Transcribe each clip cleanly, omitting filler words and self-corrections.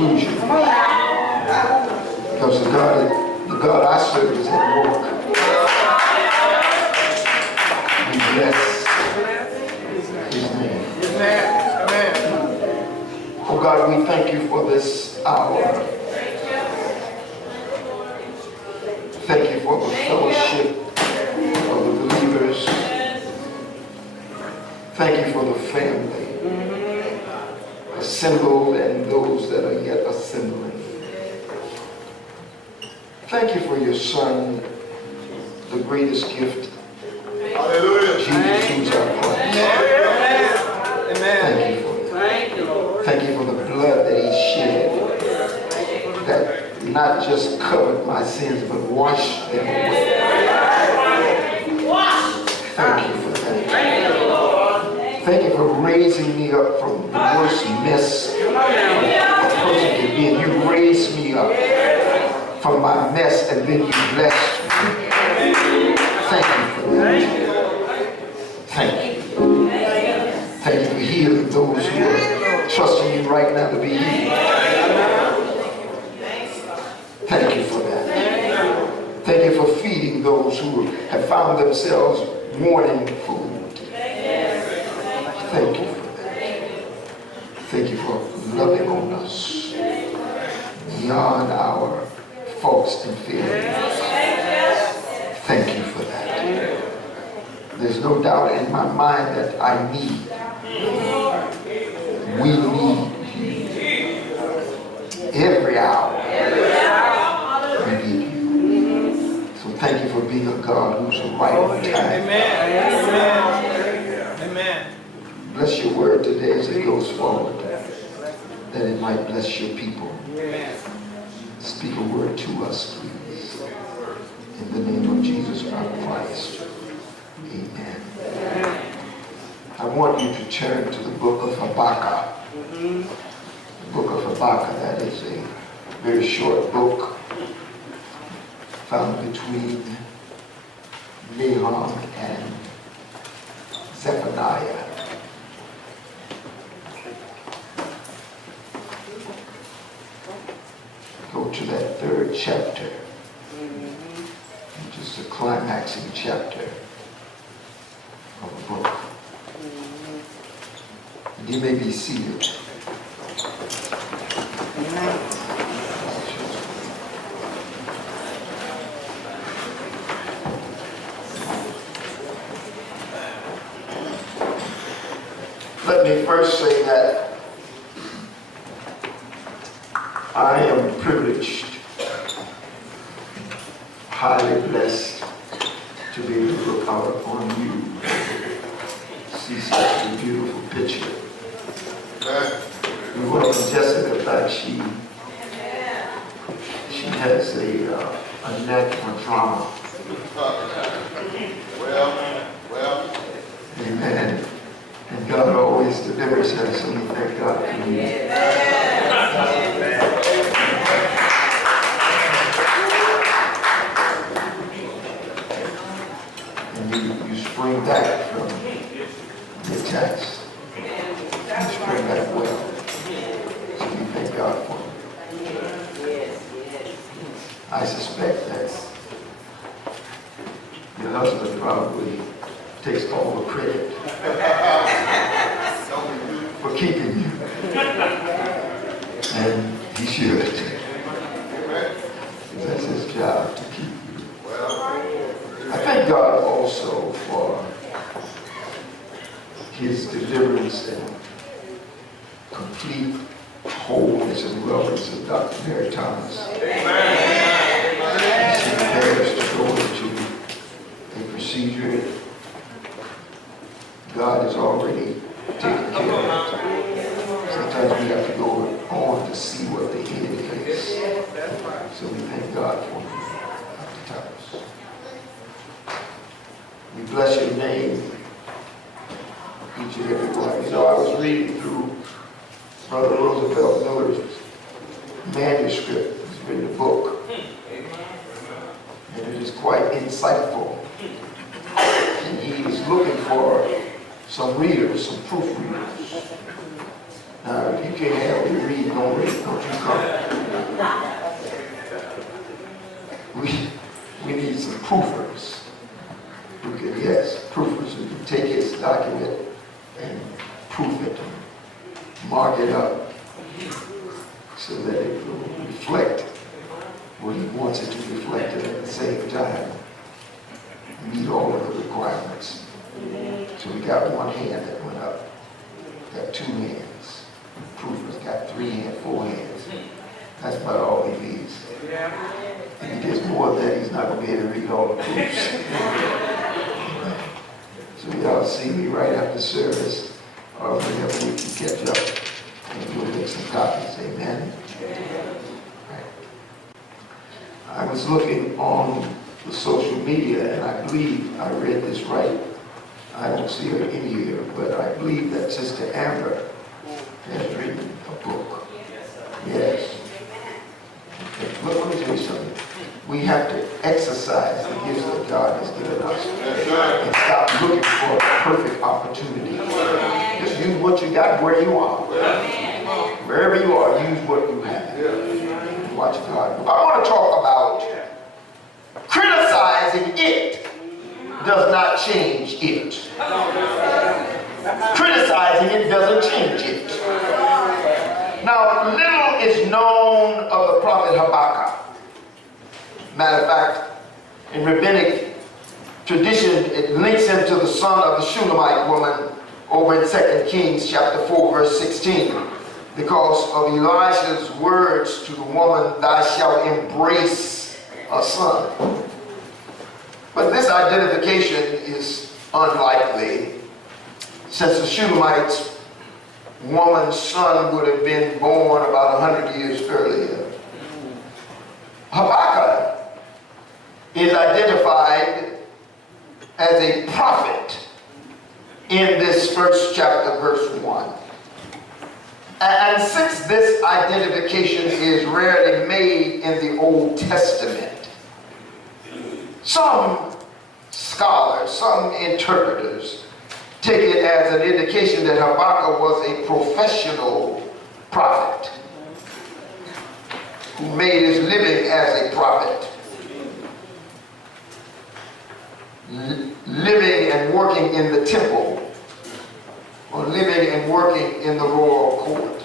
conclusion. Because the God I serve is at work. We bless his name. Oh God, we thank you for this hour. Thank you for the fellowship of the believers. Thank you for the family assembled and those that are yet assembling. Thank you for your son, the greatest gift. Hallelujah. Jesus, who's our Christ. Amen. Thank you for it. Thank you for the blood that he shed that not just covered my sins but washed them away. Thank you for that. Thank you for raising me up from the worst mess a person can be. And you raised me up from my mess and then you blessed me. Thank you for that. Thank you. Thank you for healing those who are trusting you right now to be healed. Thank you for that. Thank you for feeding those who have found themselves wanting food. Thank you for that. Thank you for loving on us beyond our faults and feelings. Thank you for that. There's no doubt in my mind that we need you. Every hour we need you. So thank you for being a God who's right on time. Amen. Bless your word today as it goes forward, that it might bless your people. Speak a word to us, please. In the name of Jesus our Christ. Amen. I want you to turn to the book of Habakkuk. The book of Habakkuk, that is a very short book found between Nahum and Zephaniah. Go to that third chapter, which is the climaxing chapter of the book. And you may be seated. Let me first say that I am privileged, highly blessed to be able to look out upon you, see such a beautiful picture. We welcome Jessica back. She has a knack for drama. Well. Amen. And God always delivers her, so we thank God for you. And you spring back from the attacks. You spring back well. So we thank God for you. I suspect that your husband probably takes all the credit for keeping you. And he should. That's his job, to keep you. I thank God also for his deliverance and complete wholeness and wellness of Dr. Mary Thomas. She prepares to go into a procedure. God has already taken care of it. Sometimes we have to go on to see what the end is. So we thank God for you, Dr. Thomas. We bless your name, each and every one. You know, I was reading through Brother Roosevelt Miller's manuscript. He's written a book. And it is quite insightful. And he is looking for some readers, some proofreaders. Now, if you can't have me read, don't you come. We need some proofers. Who can, yes, proofers who can take his document and proof it, mark it up, so that it will reflect what he wants it to reflect at the same time. Meet all of the requirements. So we got one hand that went up. Got two hands. Proofers got 3 hands, 4 hands. That's about all he needs. If he gets more than that, he's not going to be able to read all the proofs. So y'all see me right after service, or whenever we can catch up, and we'll make some copies. Amen. Right. I was looking on the social media, and I believe I read this right. I don't see her in here, but I believe that Sister Amber has written a book. Yes. Look, let me tell you something. We have to exercise the gifts that God has given us and stop looking for a perfect opportunity. Just use what you got where you are. Wherever you are, use what you have. Watch God. I want to talk about criticizing it does not change it. Criticizing it doesn't change it. Now, little is known of the prophet Habakkuk. Matter of fact, in rabbinic tradition, it links him to the son of the Shunammite woman over in 2 Kings chapter 4, verse 16, because of Elisha's words to the woman, "Thou shalt embrace a son." But this identification is unlikely, since the Shunammite woman's son would have been born about 100 years earlier. Habakkuk is identified as a prophet in this first chapter, verse 1. And since this identification is rarely made in the Old Testament, some scholars, some interpreters, take it as an indication that Habakkuk was a professional prophet who made his living as a prophet, living and working in the temple, or living and working in the royal court.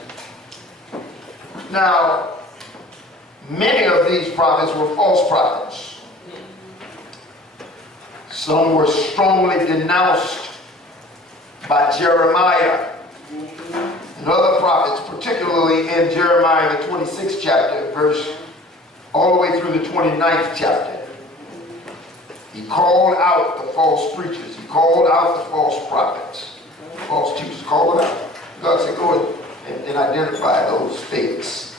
Now, many of these prophets were false prophets. Some were strongly denounced by Jeremiah and other prophets, particularly in Jeremiah the 26th chapter, verse all the way through the 29th chapter. He called out the false preachers. He called out the false prophets, false teachers. Called them out. God said, go and identify those fakes.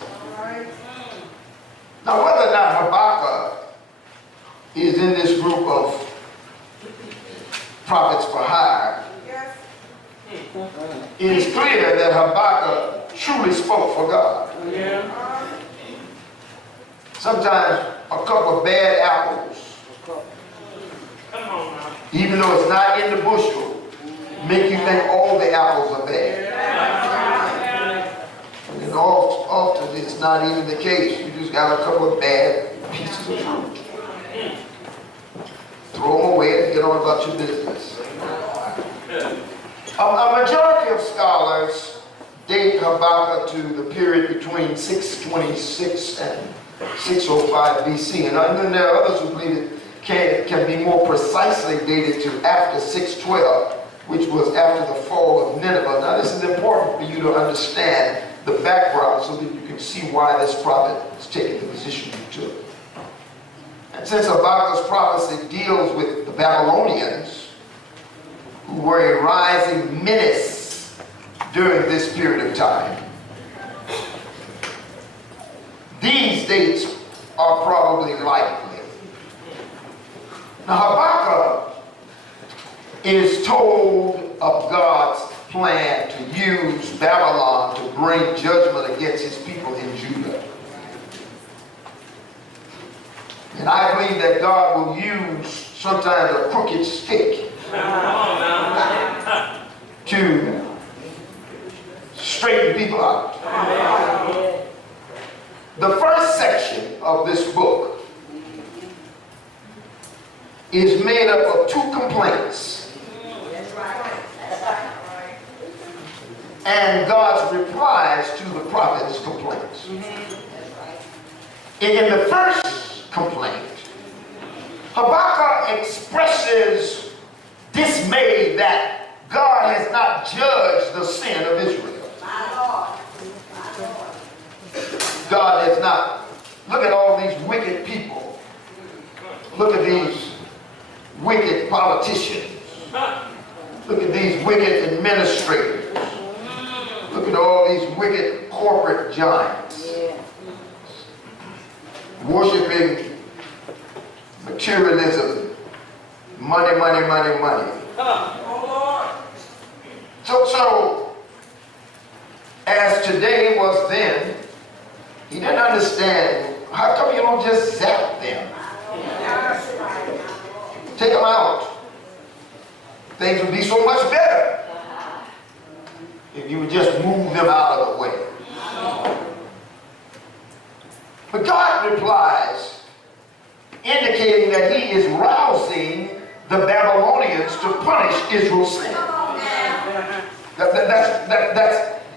Now, whether or not Habakkuk is in this group of prophets for hire, it is clear that Habakkuk truly spoke for God. Sometimes a couple of bad apples, even though it's not in the bushel, make you think all the apples are bad. And often it's not even the case. You just got a couple of bad pieces of fruit. Throw them away and get on about your business. A majority of scholars date Habakkuk to the period between 626 and 605 BC. And then there are others who believe it can be more precisely dated to after 612, which was after the fall of Nineveh. Now, this is important for you to understand the background so that you can see why this prophet is taking the position he took. And since Habakkuk's prophecy deals with the Babylonians, who were a rising menace during this period of time, these dates are probably likely. Now, Habakkuk is told of God's plan to use Babylon to bring judgment against his people in Judah. And I believe that God will use sometimes a crooked stick to straighten people out. The first section of this book is made up of 2 complaints and God's replies to the prophet's complaints. In the first complaint, Habakkuk expresses dismay that God has not judged the sin of Israel. God has not. Look at all these wicked people. Look at these wicked politicians. Look at these wicked administrators. Look at all these wicked corporate giants. Worshiping materialism. Money, money, money, money. So as today was then, he didn't understand, how come you don't just zap them? Take them out. Things would be so much better if you would just move them out of the way. But God replies, indicating that he is rousing the Babylonians to punish Israel's sin.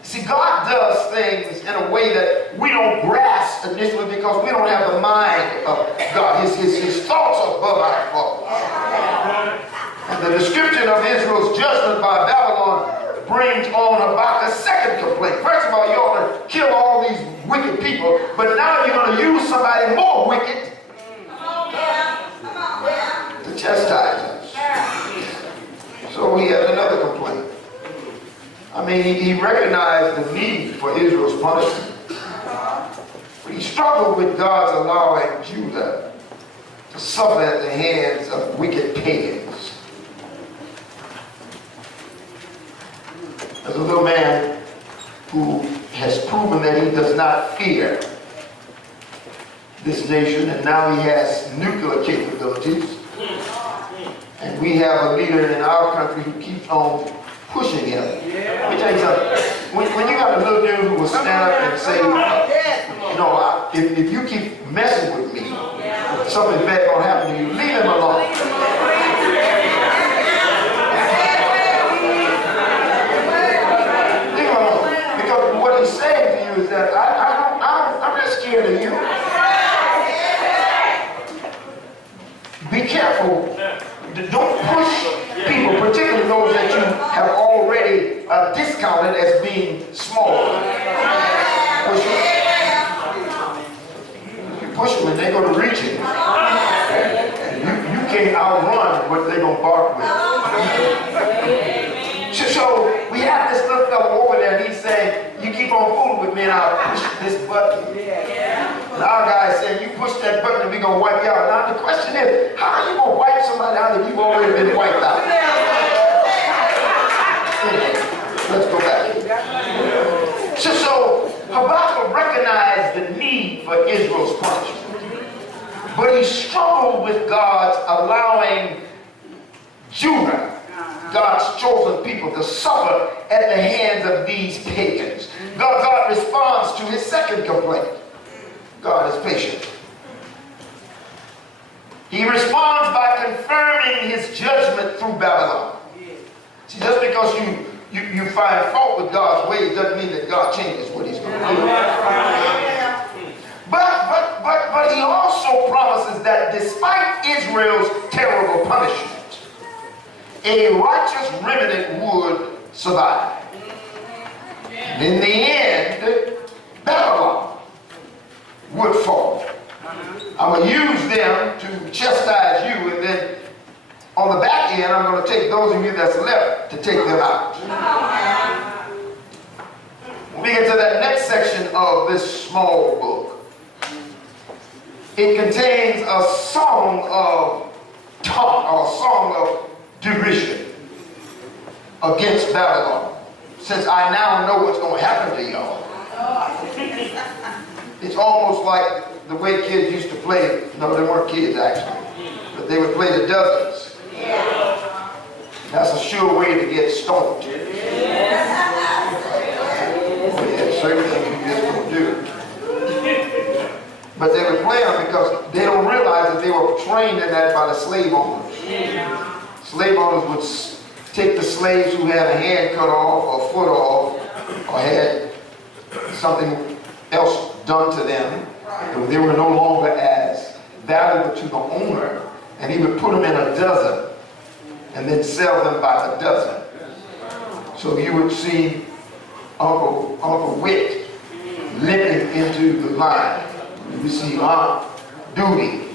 See, God does things in a way that we don't grasp initially because we don't have the mind of God. His thoughts are above our thoughts. And the description of Israel's judgment by Babylon brings on Habakkuk's second complaint. First of all, you're going to kill all these wicked people, but now you're going to use somebody more wicked to chastise us. So he has another complaint. I mean, he recognized the need for Israel's punishment. But he struggled with God's allowing Judah to suffer at the hands of wicked pagans. As a little man who has proven that he does not fear this nation, and now he has nuclear capabilities. And we have a leader in our country who keeps on pushing him. Let me tell you something. When you got a little dude who will stand up and say, if you keep messing with me, something bad gonna happen to you, leave him alone. Leave him alone. Because what he's saying to you is that I'm not scared of you. Be careful. Don't push people, particularly those that you have already discounted as being small. Push them. You push them and they're going to reach it. You can't outrun what they're going to bark with. So we have this little fellow over there and he's saying, you keep on fooling with me and I'll push this button. And our guy is saying, you push that button and we're going to wipe you out. Now the question is, how are you going to wipe somebody out if you've already been wiped out? Anyway, let's go back. So Habakkuk recognized the need for Israel's punishment. But he struggled with God's allowing Judah, God's chosen people, to suffer at the hands of these pagans. God responds to his second complaint. God is patient. He responds by confirming his judgment through Babylon. See, just because you find fault with God's ways doesn't mean that God changes what he's going to do. But he also promises that despite Israel's terrible punishment, a righteous remnant would survive. And in the end, Babylon would fall. I'm going to use them to chastise you, and then on the back end, I'm going to take those of you that's left to take them out. When we get to that next section of this small book, it contains a song of taunt, or a song of derision against Babylon. Since I now know what's going to happen to y'all. It's almost like the way kids used to play. No, they weren't kids actually, but they would play the dozens. That's a sure way to get stoned. certain things you just don't do. But they were playing because they don't realize that they were trained in that by the slave owners. Slave owners would take the slaves who had a hand cut off or a foot off or had something else done to them. They were no longer as valuable to the owner, and he would put them in a dozen and then sell them by the dozen. So you would see Uncle Wit limping into the line. You would see Aunt Duty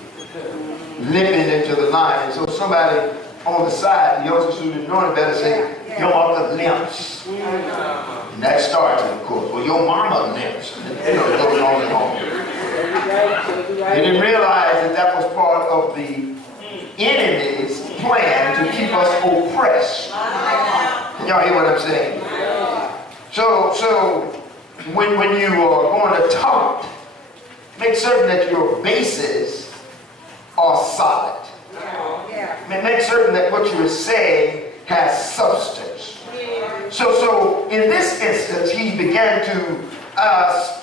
limping into the line. And so somebody on the side, the youngsters who didn't know any better, say, your mother limps. And that starts, of course. Well, your mama limps. And, it goes on and on. They didn't realize that that was part of the enemy's plan to keep us oppressed. Can y'all hear what I'm saying? So when you are going to talk, make certain that your bases are solid. Make certain that what you are saying has substance. So in this instance, he began to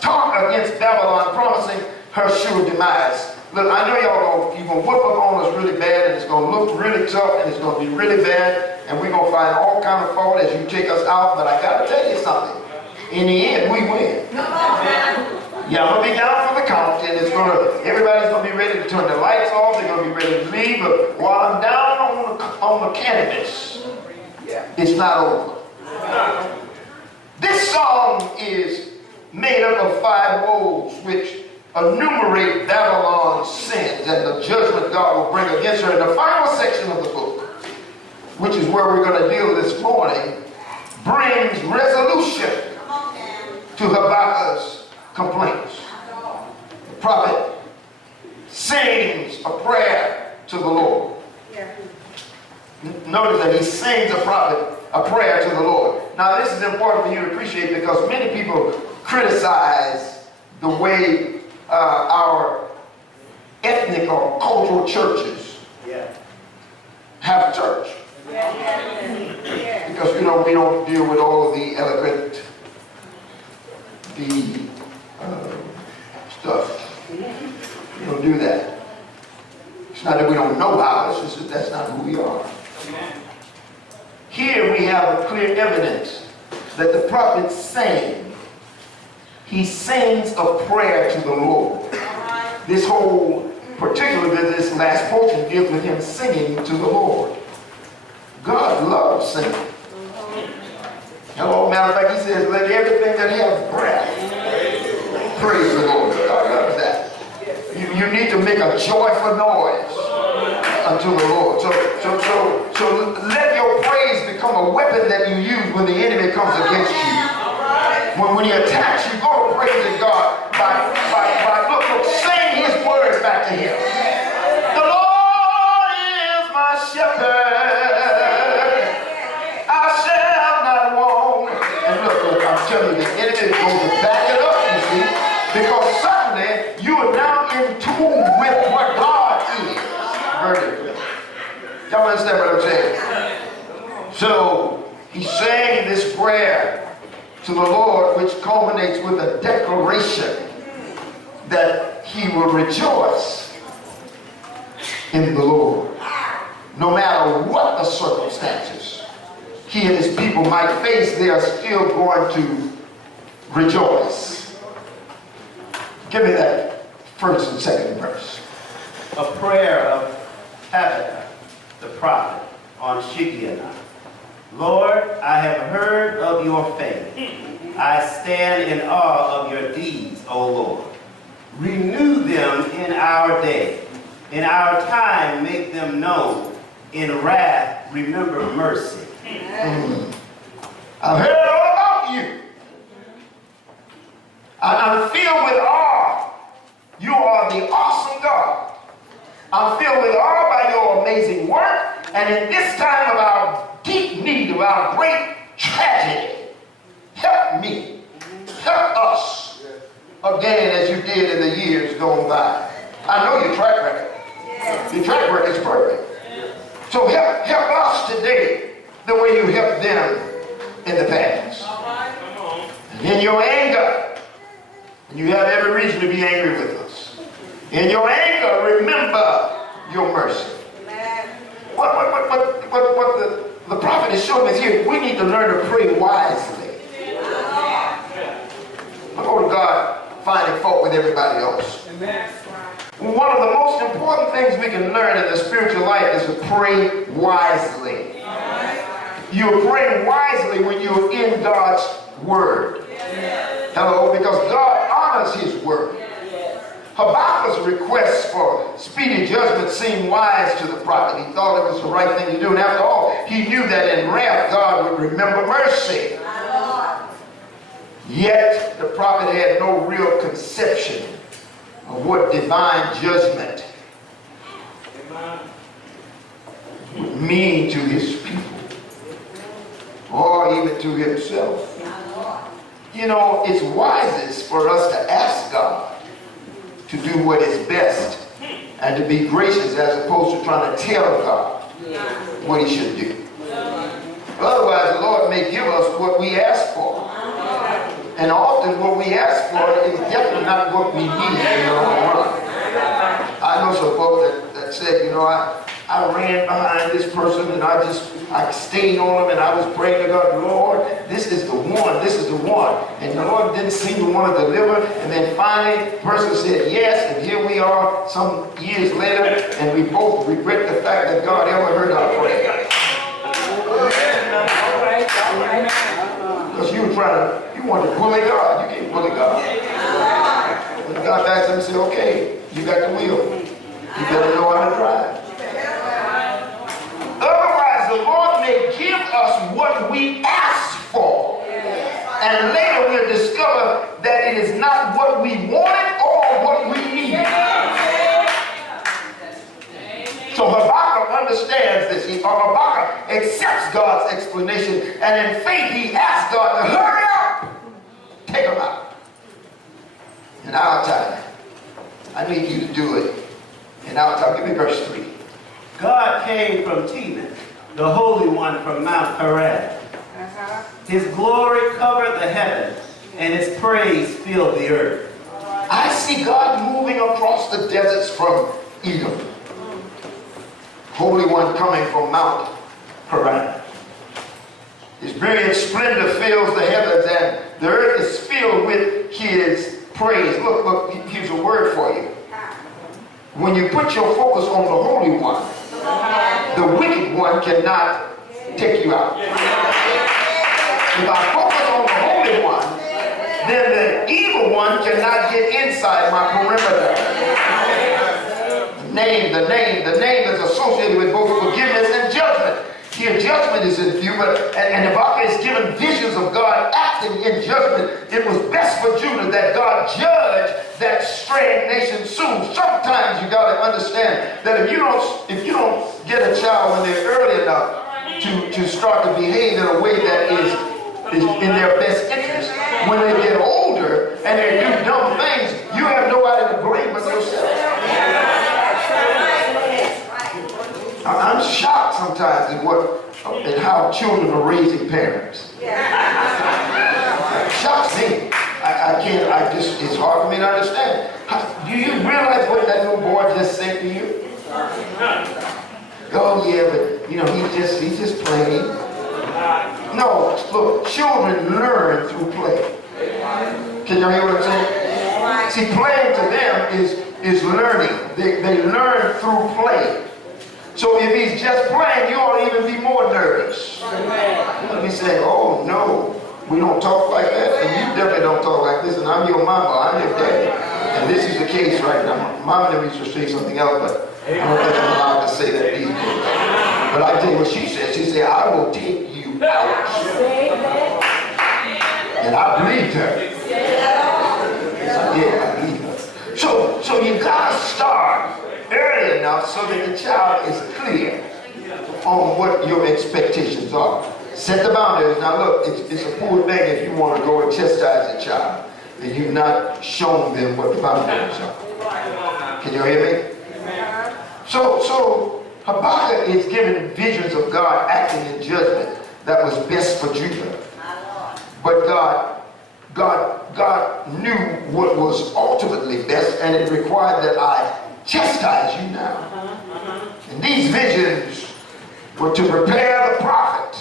talk against Babylon, promising her sure demise. Look, I know you're going to whip up on us really bad, and it's going to look really tough, and it's going to be really bad, and we're going to find all kind of fault as you take us out, but I got to tell you something. In the end, we win. Yeah, I'm going to be down for the count, and everybody's going to be ready to turn the lights off, they're going to be ready to leave, but while I'm down on the cannabis, it's not over. This song is made up of 5 woes, which enumerate Babylon's sins and the judgment God will bring against her. In the final section of the book, which is where we're going to deal this morning, brings resolution to Habakkuk's complaints. The prophet sings a prayer to the Lord. Notice that he sings a prayer to the Lord. Now this is important for you to appreciate because many people criticize the way our ethnic or cultural churches have church. Because we don't deal with all of the eloquent, stuff. We don't do that. It's not that we don't know how, it's just that that's not who we are. Here we have a clear evidence that the prophet sang. He sings a prayer to the Lord. This whole, particularly this last portion, deals with him singing to the Lord. God loves singing. Hello, matter of fact, he says, let everything that has breath praise the Lord. God loves that. You need to make a joyful noise unto the Lord. So let your praise become a weapon that you use when the enemy comes against you. When he attacks you, go to praising God by look, sing his words back to him. The Lord is my shepherd, I shall not want. And look, I'm telling you, the enemy is going to back it up, you see, because suddenly you are now in tune with what God is. Vertically. Y'all understand what I'm saying? So he's saying this prayer to the Lord, which culminates with a declaration that he will rejoice in the Lord. No matter what the circumstances he and his people might face, they are still going to rejoice. Give me that first and second verse. A prayer of Habakkuk, the prophet, on Shigionoth. Lord, I have heard of your fame. I stand in awe of your deeds, O Lord. Renew them in our day. In our time, make them known. In wrath, remember mercy. I've heard all about you. I'm filled with awe. You are the awesome God. I'm filled with awe by your amazing work. And in this time of our deep need, of our great tragedy, help me, help us again as you did in the years gone by. I know your track record. Your track record is perfect. So help us today the way you helped them in the past. And in your anger, And you have every reason to be angry with us. In your anger, remember your mercy. What the prophet is showing us here, we need to learn to pray wisely. Don't go to God finding fault with everybody else. One of the most important things we can learn in the spiritual life is to pray wisely. You're praying wisely when you're in God's word. Hello, because God honors his word. Habakkuk's request for speedy judgment seemed wise to the prophet. He thought it was the right thing to do. And after all, he knew that in wrath God would remember mercy. Yet the prophet had no real conception of what divine judgment would mean to his people, or even to himself. You know, it's wisest for us to ask God to do what is best and to be gracious as opposed to trying to tell God what he should do. Otherwise, the Lord may give us what we ask for. And often what we ask for is definitely not what we need in the long run. I know some folks that said, you know, I ran behind this person and I stayed on him and I was praying to God, Lord, this is the one, this is the one. And the Lord didn't seem to want to deliver. And then finally, the person said yes, and here we are some years later, and we both regret the fact that God ever heard our prayer. Because you wanted to bully God. You can't bully God. When God backs him and says, okay, you got the wheel. You better know how to drive. Otherwise, the Lord may give us what we ask for. And later we'll discover that it is not what we wanted or what we needed. So Habakkuk understands this. Habakkuk accepts God's explanation, and in faith he asks God to hurry up, take him out. In our time, I need you to do it. In our time, give me verse 3. God came from Teman, the Holy One from Mount Paran. His glory covered the heavens, and his praise filled the earth. I see God moving across the deserts from Edom. Holy One coming from Mount Paran. His brilliant splendor fills the heavens, and the earth is filled with his praise. Look, here's a word for you. When you put your focus on the Holy One, the wicked one cannot take you out. If I focus on the Holy One, then the evil one cannot get inside my perimeter. The name is associated with both forgiveness and judgment. Here, judgment is in view, and Habakkuk is given visions of God acting in judgment. It was best for Judah that God judge that straying nation soon. Sometimes you got to understand that if you don't get a child when they're early enough to start to behave in a way that is in their best interest, when they get older and they do dumb things, you have nobody to blame but yourself. I'm shocked sometimes at how children are raising parents. It shocks me. It's hard for me to understand. Do you realize what that little boy just said to you? Oh yeah, but he's just playing. No, look, children learn through play. Can you hear what I'm saying? See, playing to them is learning. They learn through play. So if he's just playing, you ought to even be more nervous. You'll be saying, oh no, we don't talk like that, and you definitely don't talk like this, and I'm your mama, I'm your daddy. And this is the case right now. Mama never used to say something else, but I don't think I'm allowed to say that these days. But I tell you what she said. She said, I will take you out. And I believed her. Yeah, I believe her. So you gotta start early enough so that the child is clear on what your expectations are. Set the boundaries. Now look, it's a poor thing if you want to go and chastise a child and you've not shown them what the boundaries are. Can you hear me? So Habakkuk is given visions of God acting in judgment that was best for Judah. But God God knew what was ultimately best, and it required that I chastise you now. And these visions were to prepare the prophet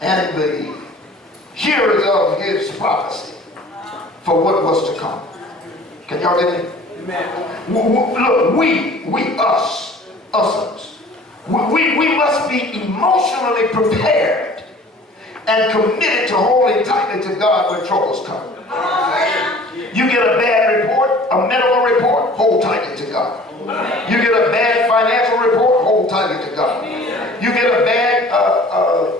and the hearers of his prophecy for what was to come. Can y'all get it? Look, we must be emotionally prepared and committed to holding tightly to God when troubles come. You get a bad report, a medical report, hold tightly to God. You get a bad financial report, hold tightly to God. You get a bad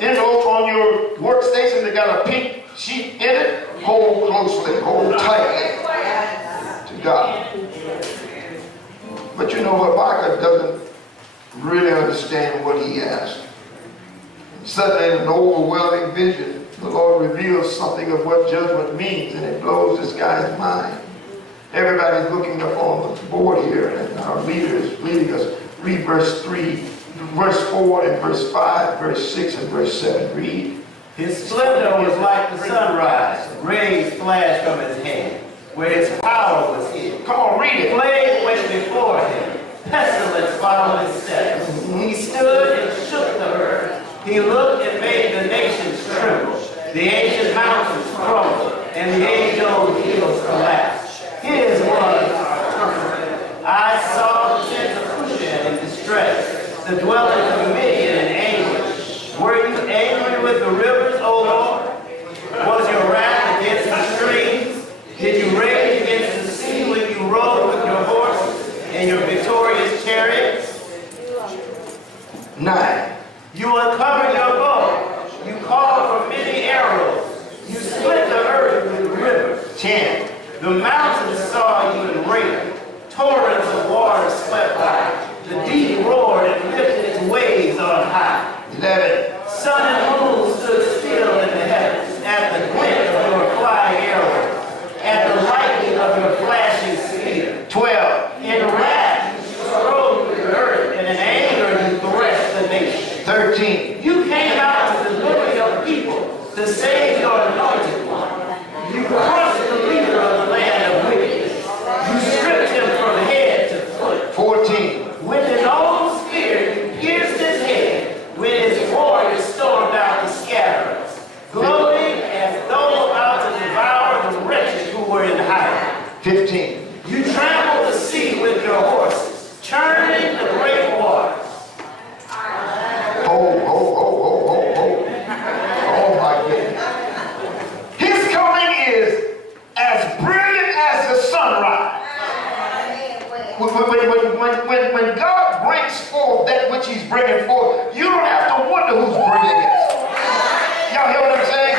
envelope on your workstation that got a pink sheet in it, hold closely, hold tightly to God. But you know, Habakkuk doesn't really understand what he asked. Suddenly, in an overwhelming vision, the Lord reveals something of what judgment means, and it blows this guy's mind. Everybody's looking up on the board here, and our leader is leading us. Read verse 3, verse 4, and verse 5, verse 6, and verse 7. Read. His splendor was like the sunrise. Rays flashed from his hand, where his power was hid. Come on, read it. Plague went before him. Pestilence followed his steps. He stood and shook the earth. He looked and made the nations tremble. The ancient mountains crumbled, and the age-old hills collapsed. His was our turn. I saw the tents of Cushan in distress, the dwellings of Midian in anguish. Were you angry with the rivers, O Lord? Was your wrath against the streams? Did you rage against the sea when you rode with your horses and your victorious chariots? 9. You uncovered your bow. You called for many arrows. You split the earth with rivers. 10. The mountains saw you and raved. Torrents of water swept by. The deep roared and lifted its waves on high. 11. Sun and moon stood still in the heavens at the glint of your flying arrows, at the lightning of your flashing spear. 12. In wrath you strode with the earth, and in anger you threshed the nation. 13. You came out to deliver your people, to save your anointed one. You crushed the leader of the land of wickedness. You stripped him from head to foot. 14. With an old spear you pierced his head, when his warriors stormed out to scatter us, gloating as though about to devour the wretched who were in hiding. 15. You trampled the sea with your horses, churning the great waters. Oh my goodness. His coming is as brilliant as the sunrise. When God brings forth that which he's bringing forth, you don't have to wonder who's bringing it. Y'all hear what I'm saying?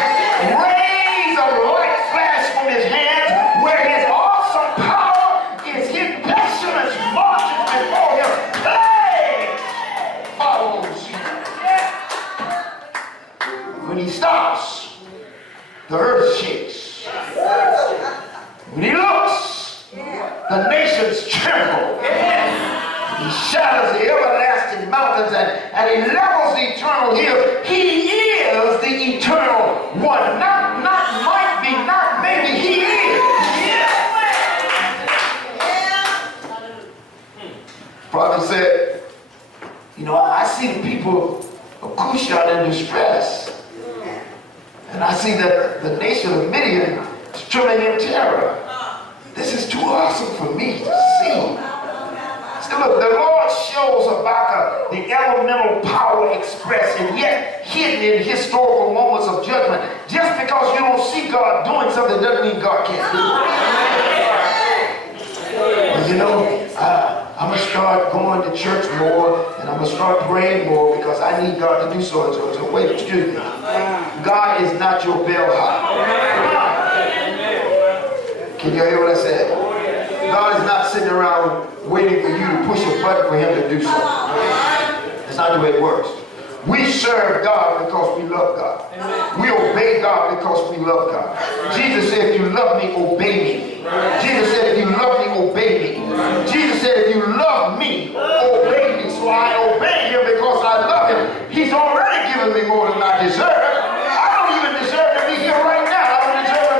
Rays of light flash from his hands, where his awesome power is his pestilence marches before him. Plague follows you. When he stops, the earth shakes. When he looks, the nations tremble. He shatters the everlasting mountains and he levels the eternal hills. He is the eternal one. Not might be, not maybe. He is. Prophet said, you know, I see the people of Cushan in distress. And I see that the nation of Midian is trembling in terror. This is too awesome for me to see. So look, the Lord shows Habakkuk the elemental power expressed and yet hidden in historical moments of judgment. Just because you don't see God doing something doesn't mean God can't do it. And you know, I'm going to start going to church more and I'm going to start praying more because I need God to do so and so. So wait, excuse me. God is not your bellhop. Can you hear what I said? God is not sitting around waiting for you to push a button for him to do something. That's not the way it works. We serve God because we love God. We obey God because we love God. Jesus said, if you love me, obey me. Jesus said, if you love me, obey me. Jesus said, if you love me, obey me. So I obey him because I love him. He's already given me more than I deserve. I don't even deserve to be here right now. I don't deserve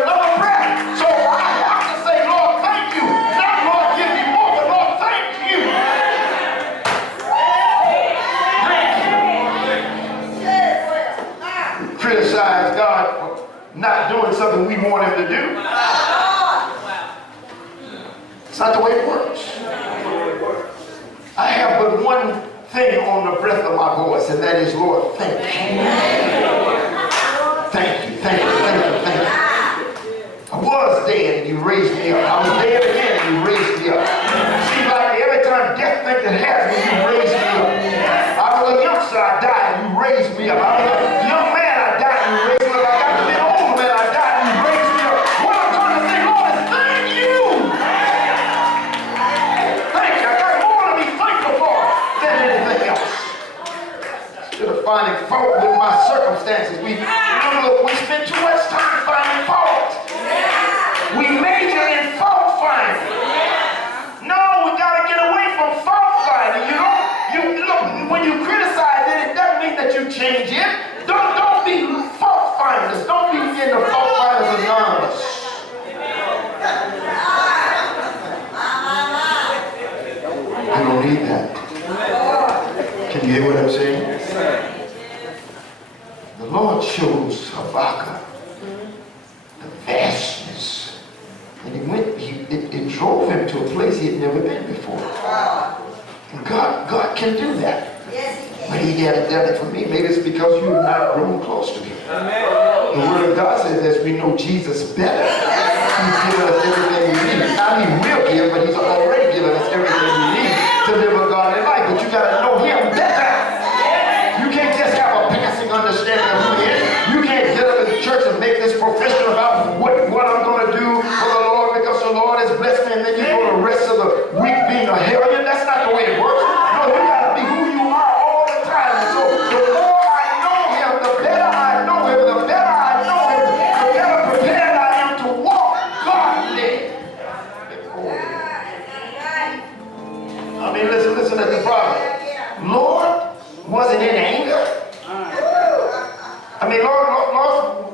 you want him to do. It's not the way it works. I have but one thing on the breath of my voice, and that is, Lord, thank you. Thank you, thank you, thank you, thank you. I was dead and you raised me up. I was dead again and you raised me up. It seems like every time death thinks it has me, you raised me up. I was a youngster, I died, and you raised me up. I was a young man, I died, and you raised me up. I got to be an old man, I died, and you raised me up. What I'm trying to say, Lord, is thank you. Thank you. I got more to be thankful for than anything else. Instead of finding fault with my circumstances, we spend too much time finding fault. We major in fault finding. No, we got to get away from fault finding. Look, when you criticize it doesn't mean that you change it. Don't be fault finders. Don't be in the fault finders anonymous. I don't need that. Can you hear what I'm saying? The Lord chose Habakkuk the vastness. And it drove him to a place he had never been before. And God can do that. But he hadn't done it for me. Maybe it's because you have not grown close to him. The Word of God says as we know Jesus better, he's given us everything we need. Now he will give, but he's already given us everything we need to live a godly life. But you got to know him better. You can't just have a passing understanding of who he is. You can't get up in the church and make this profession about what I'm going to do for the Lord because the Lord has blessed me, and then you go the rest of the week being a hellion. That's not the way it works. No, you got to be who you are all the time. And so the more I know him, the better I know him, the better I know him, the better prepared I am to walk godly. I mean, listen at the problem. Lord wasn't in anger. I mean, Lord,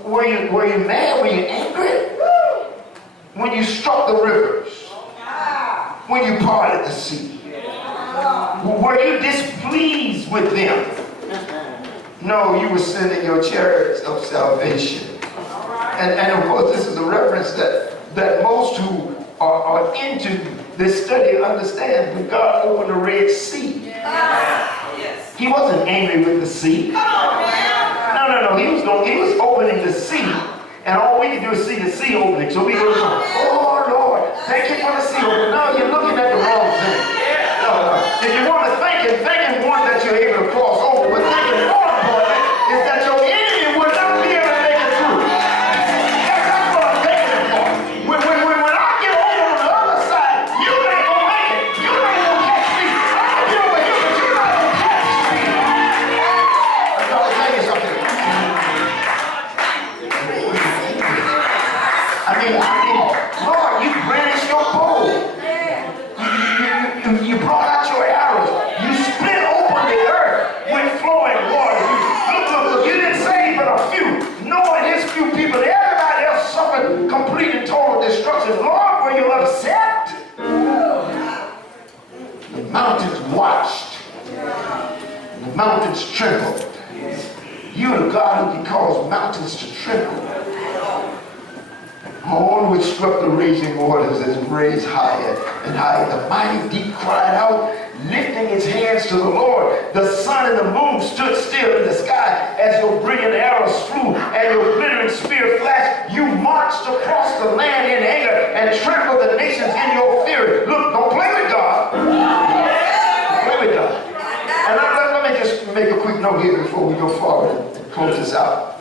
were you mad? Were you angry? When you struck the rivers? When you parted the sea? Were you displeased with them? No, you were sending your chariots of salvation. And of course, this is a reference that most who are into this study understand when God opened the Red Sea. He wasn't angry with the sea. No. He was opening the sea, and all we can do is see the sea opening. So we go, oh Lord, thank you for the sea opening. No, you're looking at the wrong thing. No. If you want to thank him one that you're able to cross over, but thank him more important is that your enemy would not be able to make it through. That's what I'm thanking him for. When I get over on the other side, you ain't gonna make it. You ain't gonna catch me. I'll be over here, but you're not gonna catch me. I'm trying to tell you something. I mean, Lord, you brandished your bow. You brought out your arrows. You split open the earth with flowing water. Look, you didn't save but a few. Knowing his few people, everybody else suffered complete and total destruction. Lord, were you upset? The mountains watched. The mountains trembled. You are the God who can cause mountains to tremble. On which struck the raging waters as raised higher and higher. The mighty deep cried out, lifting its hands to the Lord. The sun and the moon stood still in the sky as your brilliant arrows flew and your glittering spear flashed. You marched across the land in anger and trampled the nations in your fury. Look, don't play with God. Play with God. And let me just make a quick note here before we go forward and close this out.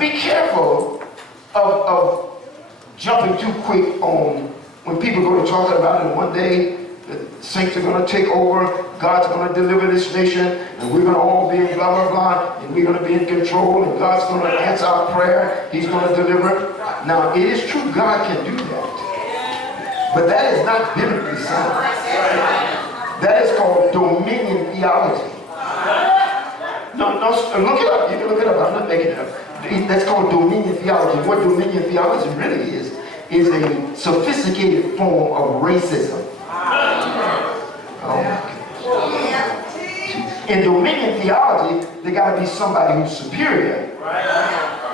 Be careful of jumping too quick on when people go to talk about it one day, the saints are going to take over, God's going to deliver this nation, and we're going to all be in blah, blah, blah, and we're going to be in control, and God's going to answer our prayer, he's going to deliver. Now, it is true God can do that, but that is not biblically sound. That is called dominion theology. No, look it up. You can look it up. I'm not making it up. That's called dominion theology. What dominion theology really is a sophisticated form of racism. In dominion theology, there got to be somebody who's superior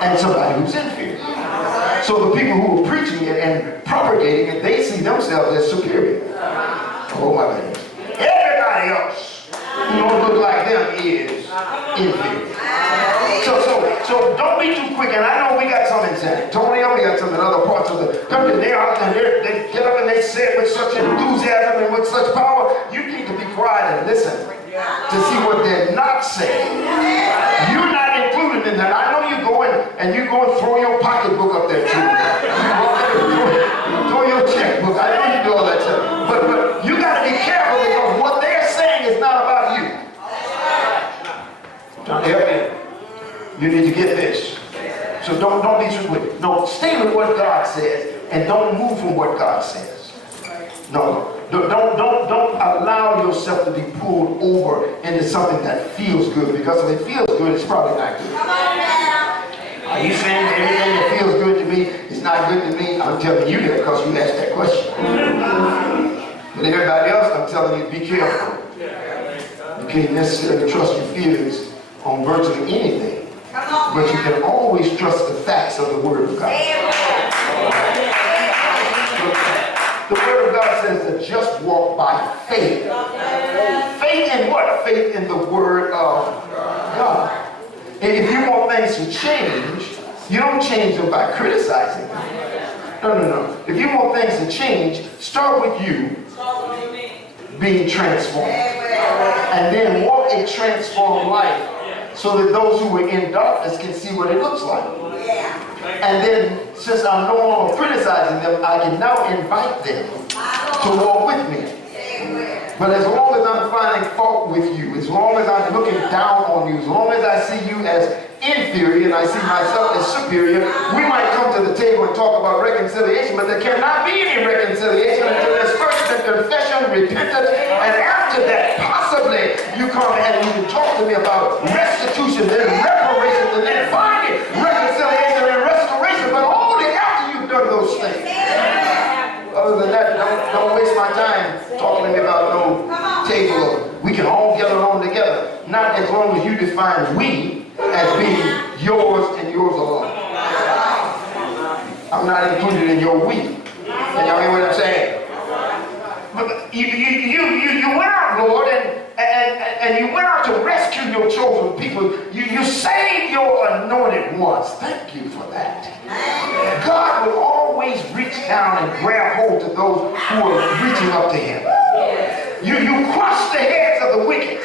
and somebody who's inferior. So the people who are preaching it and propagating it, they see themselves as superior. Oh my goodness. Everybody else who don't look like them is inferior. So don't be too quick. And I know we got some in San Antonio, we got some in other parts of the country. They're out there, they get up and they say it with such enthusiasm and with such power. You need to be quiet and listen to see what they're not saying. You're not included in that. I know you go in and you go and throw your pocketbook up there too. Throw your checkbook. I know you do all that stuff. But you got to be careful because what they're saying is not about you. Trying to help you. You need to get this. So don't be too quick. No, stay with what God says and don't move from what God says. No. Don't allow yourself to be pulled over into something that feels good, because if it feels good, it's probably not good. Are you saying that everything that feels good to me is not good to me? I'm telling you that because you asked that question. But everybody else, I'm telling you, be careful. You can't necessarily trust your feelings on virtually anything, but you can always trust the facts of the Word of God. The Word of God says to just walk by faith. Faith in what? Faith in the Word of God. And if you want things to change, you don't change them by criticizing them. No. If you want things to change, start with you being transformed. And then walk a transformed life so that those who are in darkness can see what it looks like. And then, since I'm no longer criticizing them, I can now invite them to walk with me. But as long as I'm finding fault with you, as long as I'm looking down on you, as long as I see you as inferior and I see myself as superior, we might come to the table and talk about reconciliation, but there cannot be any reconciliation until there's first a confession, repentance, and after that, possibly you come and you can talk to me about restitution, then reparation, and then finally reconciliation and restoration, but only after you've done those things. Other than that, don't waste my time talking to me about no table of we can all get along together. Not as long as you define we as being yours and yours alone. I'm not included in your we. And y'all hear what I'm saying? But you went out, Lord, and you went out to rescue your chosen people. You saved your anointed ones. Thank you for that. God will always reach down and grab hold to those who are reaching up to him. You crush the heads of the wicked,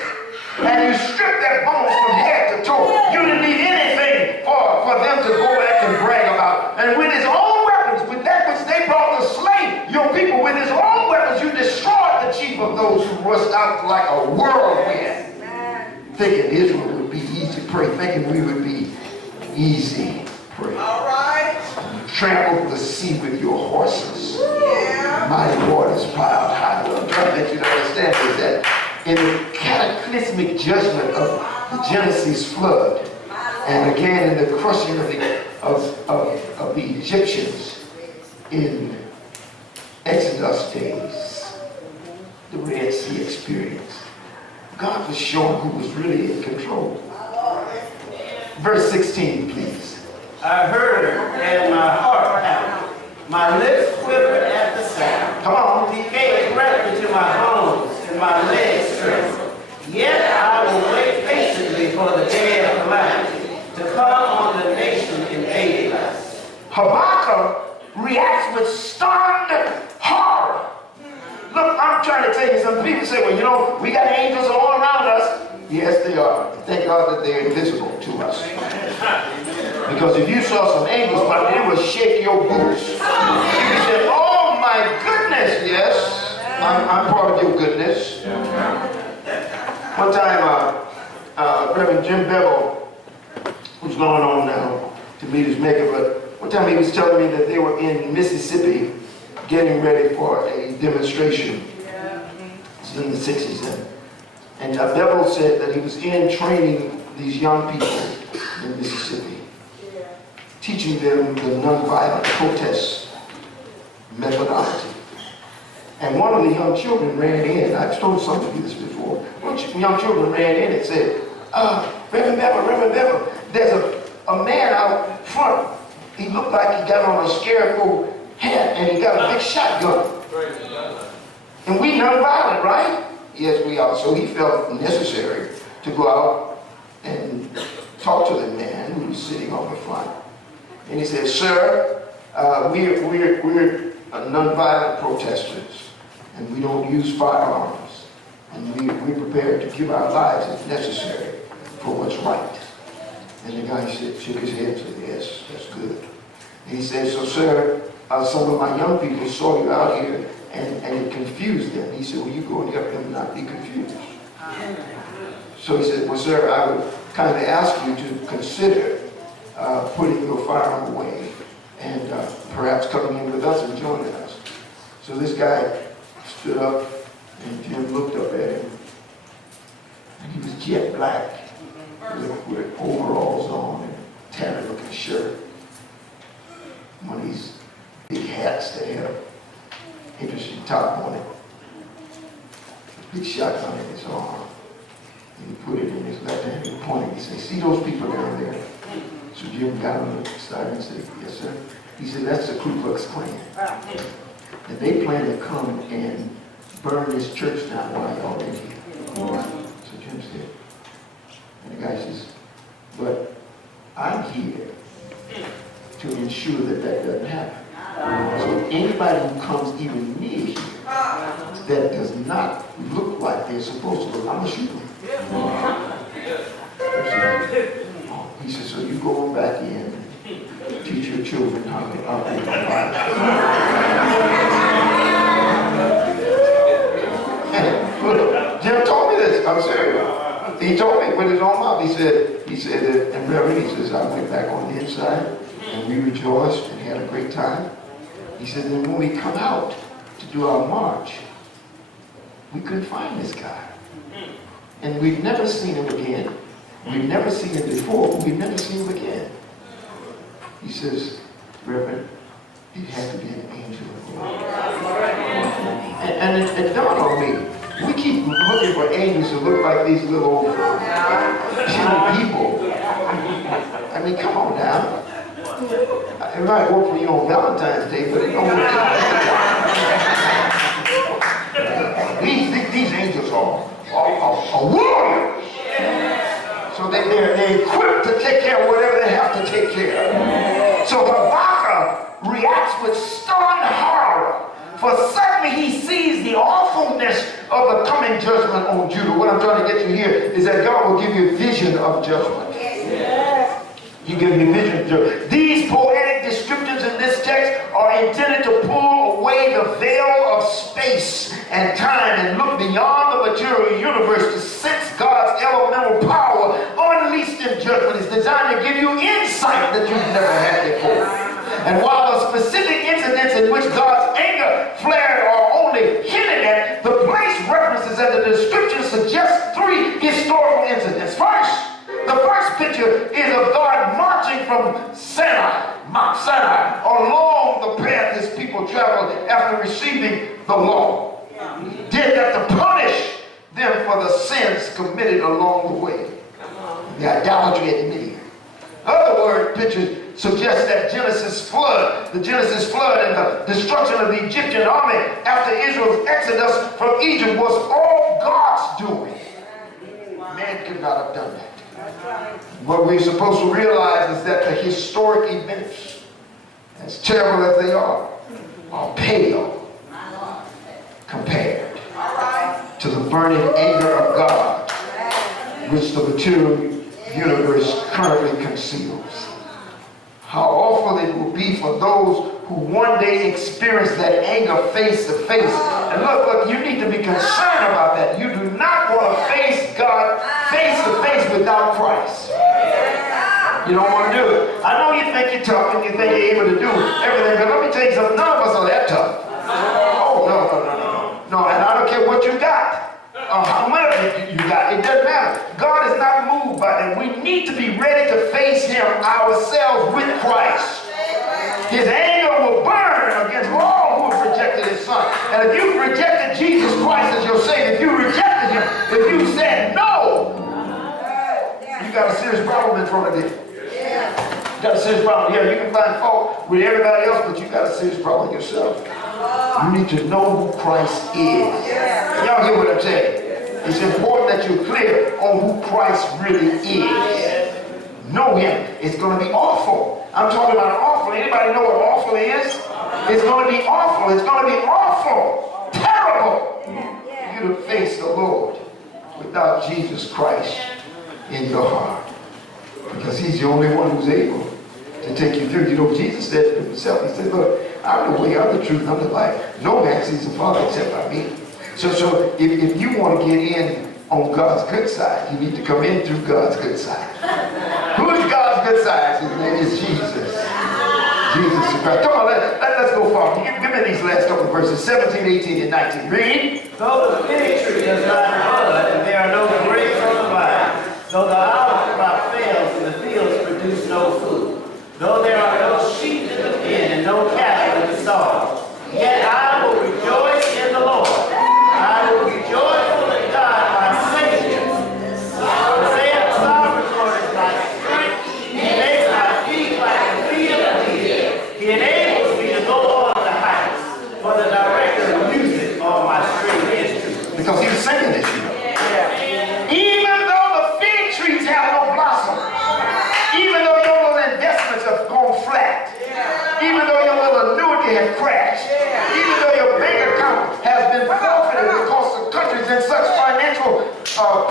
and you strip their bones from head to toe. You didn't need anything for them to go back and brag about. And with his own weapons, with that which they brought to slay your people, with his own weapons, you destroyed the chief of those who rushed out like a whirlwind, thinking Israel would be easy prey, thinking we would be easy prey. All right. Trampled the sea with your horses. Mighty waters piled high. What I'm trying to get you to understand is that in the cataclysmic judgment of the Genesis flood, and again in the crushing of the Egyptians in Exodus days, the Red Sea experience, God was showing who was really in control. Verse 16, please. I heard her, and my heart pounded. My lips quivered at the sound. Come on. He gave breath into my bones, and my legs trembled. Yet I will wait patiently for the day of calamity to come on the nation invading us. Habakkuk reacts with stunned horror. Look, I'm trying to tell you, some people say, well, you know, we got angels all around us. Yes, they are. Thank God that they're invisible to us. Because if you saw some angels, but it would shake your boots. You said, oh my goodness, yes, I'm part of your goodness. One time, Reverend Jim Bevel, who's going on now to meet his maker, but one time he was telling me that they were in Mississippi getting ready for a demonstration. This is in the 60s then. And Bevel said that he was in training these young people in Mississippi, teaching them the nonviolent protest methodology. And one of the young children ran in. I've told some of you this before. One young children ran in and said, Reverend Bevel, there's a man out front. He looked like he got on a scarecrow hat and he got a big shotgun. And we nonviolent, right? Yes, we are. So he felt necessary to go out and talk to the man who was sitting on the front. And he said, sir, we're nonviolent protesters, and we don't use firearms. And we're prepared to give our lives if necessary for what's right. And the guy shook his head and said, yes, that's good. And he said, so sir, some of my young people saw you out here and it confused them. He said, well, you go and help them not be confused. So he said, well, sir, I would kindly ask you to consider putting your firearm away and perhaps coming in with us and joining us. So this guy stood up and Jim looked up at him. And he was jet black with overalls on and tattered looking shirt. One of these big hats that had an interesting top on it. A big shotgun in his arm. And he put it in his left hand and pointed. He said, see those people down there? So Jim got on the side and said, yes, sir. He said, that's the Ku Klux Klan. And they plan to come and burn this church down while y'all in here. So Jim said, and the guy says, but I'm here to ensure that that doesn't happen. So anybody who comes even near here that does not look like they're supposed to look, I'm going to shoot them. He said, so you go on back in and teach your children how to operate the fire. Jim told me this, I'm serious. He told me with his own mouth. He said that, and Reverend, he says, I went back on the inside and we rejoiced and had a great time. He said, then when we come out to do our march, we couldn't find this guy. And we'd never seen him again. We'd never seen him before, but we'd never seen him again. He says, Reverend, it had to be an angel of the Lord. And it dawned on me, we keep looking for angels that look like these little people. I mean, come on now. It might work for you on Valentine's Day, but it don't work. These angels are warriors. So they're equipped to take care of whatever they have to take care of. So Habakkuk reacts with stunned horror. For suddenly he sees the awfulness of the coming judgment on Judah. What I'm trying to get you here is that God will give you a vision of judgment. He gives you a vision of judgment. These poetic descriptions in this text are intended to pull away the veil of space and time and look beyond the material universe to sense God's elemental power unleashed in judgment. It's designed to give you insight that you've never had before. And while the specific incidents in which God's anger flared are only hinted at, the place references and the description suggest three historical incidents. First, the first picture is of God marching from Mount Sinai, along the path his people traveled after receiving the law. He did that to punish them for the sins committed along the way. The idolatry at Midian. Other pictures suggest that the Genesis flood and the destruction of the Egyptian army after Israel's exodus from Egypt was all God's doing. Man could not have done that. What we're supposed to realize is that the historic events, as terrible as they are pale compared to the burning anger of God, which the material universe currently conceals. How awful it will be for those who one day experience that anger face to face. And look, you need to be concerned about that. You do not want to face God face to face without Christ. You don't want to do it. I know you think you're tough and you think you're able to do everything, but let me tell you something. None of us are that tough. Oh, no. No, and I don't care what you got. How much you got, it doesn't matter. God is not moved by that. We need to be ready to face him ourselves with Christ. His anger will burn against all who have rejected his son. And if you've rejected Jesus Christ as your Savior, if you rejected him, if you said no, you got a serious problem in front of you. You got a serious problem. Yeah, you can find fault with everybody else, but you got a serious problem yourself. You need to know who Christ is. Y'all hear what I'm saying? It's important that you're clear on who Christ really is. Know him. It's going to be awful. I'm talking about awful. Anybody know what awful is? It's going to be awful. It's going to be awful. Terrible. You to face the Lord without Jesus Christ in your heart. Because he's the only one who's able to take you through. You know, Jesus said to himself, he said, look, I'm the way, I'm the truth, I'm the life. No man sees the Father except by me. So if you want to get in on God's good side, you need to come in through God's good side. Who is God's good side? His name is Jesus. Jesus Christ. Come on, let's go forward. Give me these last couple of verses, 17, 18, and 19. Read. Though the fig tree does not bud, and there are no grapes on the vine, though the olive crop fails, and the fields produce no food, though there are no sheep in the pen, and no cattle in the stalls, yet I will rejoice in the Lord. I will be joyful in God, my Savior. For saith the sovereign Lord is my strength. He makes my feet like the feet of a deer. He enables me to go on the heights. For the director of music on my string instrument. Because he was singing this, you know. Even though the fig trees have no blossom, even though your little investments have gone flat, even though your little annuity has crashed, even though your bank account has been forfeited because the country's in such financial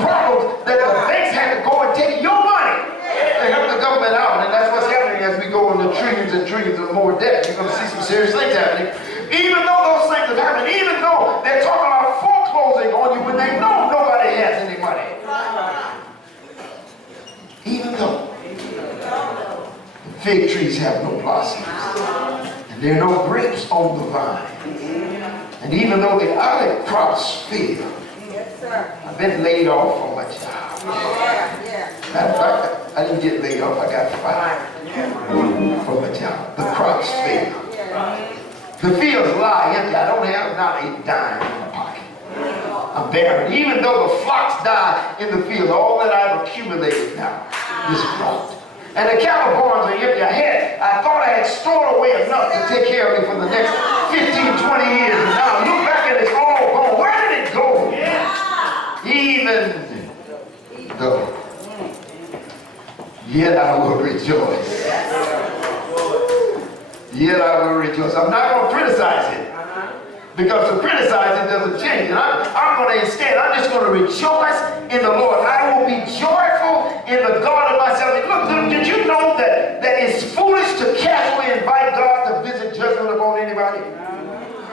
problems that the banks had to go and take your money to help the government out, and that's what's happening as we go into trillions and trillions of more debt. You're going to see some serious things happening. Even though those things have happened, even though they're talking about foreclosing on you when they know nobody has any money. Even though the fig trees have no blossoms, and there are no grapes on the vine, and even though the olive crops fail, I've been laid off from my job. Matter of fact, I didn't get laid off, I got fired from my job. The crops fail. The fields lie empty. I don't have not a dime in my pocket. I'm barren. Even though the flocks die in the field, all that I've accumulated now is dropped. And the cattle barns are empty. I thought I had stored away enough to take care of me for the next 15, 20 years. And now I look back and it's all gone. Where did it go? Even though, yet I will rejoice. Yet I will rejoice. I'm not going to criticize it. Because to criticize it doesn't change. And I'm going to instead, I'm just going to rejoice in the Lord. I will be joyful in the God of my salvation. Look, did you know that it's foolish to casually invite God to visit judgment upon anybody?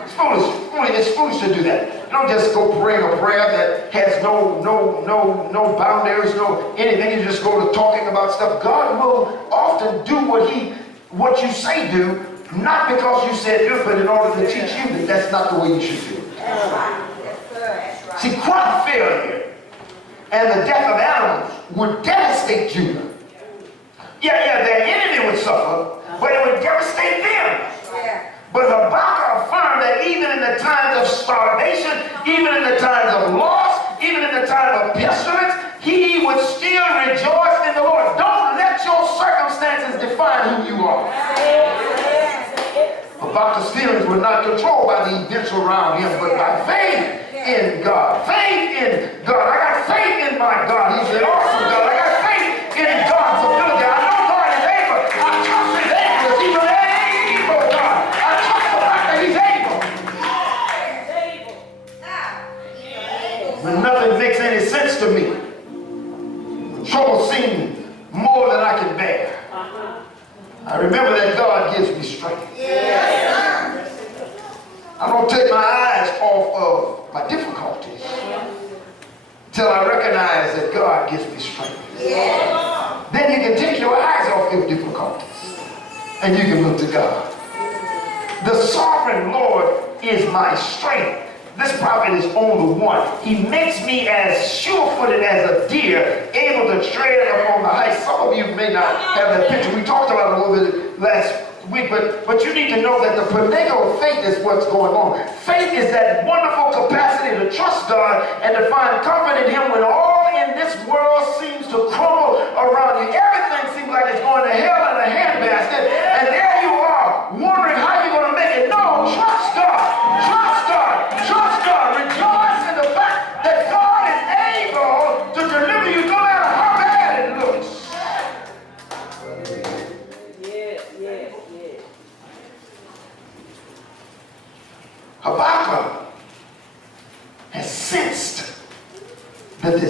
It's foolish. It's foolish to do that. You don't just go praying a prayer that has no boundaries, no anything. You just go to talking about stuff. God will often do what you say do, not because you said do it, but in order to teach you that that's not the way you should do it. See, crop failure and the death of animals would devastate Judah. Yeah, their enemy would suffer, but it would devastate them. But Habakkuk affirmed that even in the times of starvation, even in the times of loss, even in the time of pestilence, he would still rejoice in the Lord. Don't let your circumstances define who you are. Habakkuk's feelings were not controlled by the events around him, but by faith in God. Faith in God. I got faith in my God. He's an awesome God. I got faith in God's ability. I know God is able. I trust His able. He's an able God. I trust the fact that He's able. When nothing makes any sense to me, when trouble seems more than I can bear, I remember that God gives me strength. I don't take my eyes off of my difficulties until I recognize that God gives me strength. Then you can take your eyes off your difficulties and you can look to God. The sovereign Lord is my strength. This prophet is on the one. He makes me as sure-footed as a deer, able to tread upon the heights. Some of you may not have that picture. We talked about it a little bit last week, but you need to know that the pinnacle of faith is what's going on. Faith is that wonderful capacity to trust God and to find comfort in Him when all in this world seems to crumble around you. Everything seems like it's going to hell in a handbasket.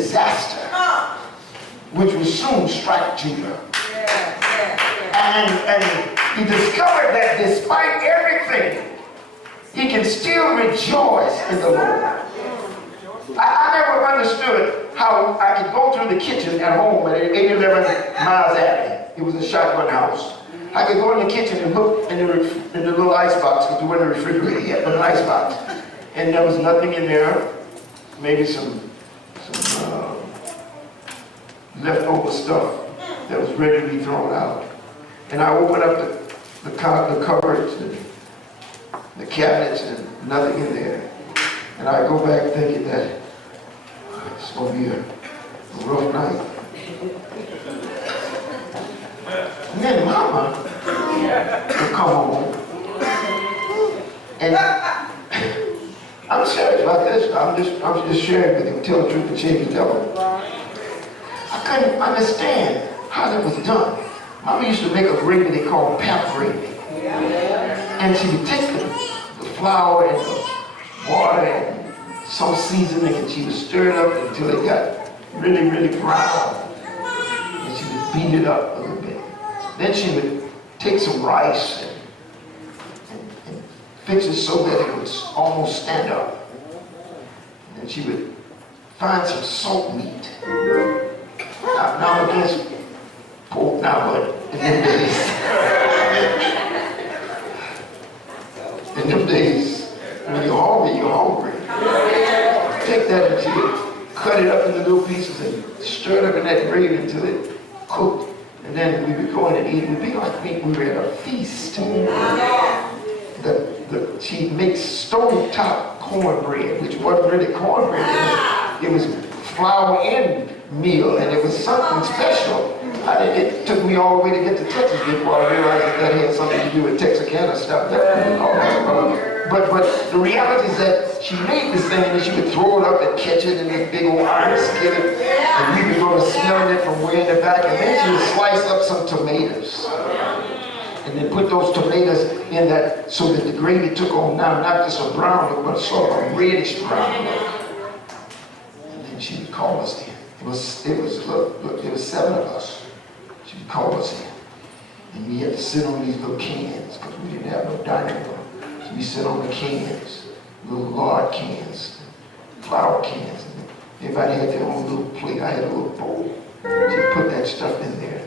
disaster which will soon strike Judah. And he discovered that despite everything, he can still rejoice in the Lord. I never understood how I could go through the kitchen at home at 811 Miles Avenue. It was a shotgun house. I could go in the kitchen and look in the little ice box, because there wasn't a refrigerator yet, but an ice box. And there was nothing in there, maybe some leftover stuff that was ready to be thrown out. And I opened up the cupboards and the cabinets and nothing in there. And I go back thinking that it's going to be a rough night. And then Mama would come home. And I'm serious about this. I'm just sharing with you. Tell the truth and shame the devil. I couldn't understand how that was done. Mama used to make a gravy they called pap gravy. And she would take the flour and the water and some seasoning, and she would stir it up until it got really, really brown. And she would beat it up a little bit. Then she would take some rice and fix it so that it would almost stand up. And then she would find some salt meat. Now against pork now, but in them days, when you're hungry, you're hungry. Take that and she would cut it up into little pieces and stir it up in that gravy until it cooked. And then we would go in and eat. It would be like we were at a feast. She makes stove-top cornbread, which wasn't really cornbread. It was flour and meal, and it was something special. It took me all the way to get to Texas before I realized that had something to do with Texarkana stuff. But the reality is that she made this thing and she would throw it up and catch it in this big old iron skillet, and we would go to smelling it from way in the back, and then she would slice up some tomatoes. And then put those tomatoes in that so that the gravy took on now not just a brown look, but sort of a reddish brown look. And then she would call us in. It was 7 of us. She would call us in. And we had to sit on these little cans because we didn't have no dining room. So we sit on the cans, little lard cans, flour cans. And everybody had their own little plate. I had a little bowl. She put that stuff in there.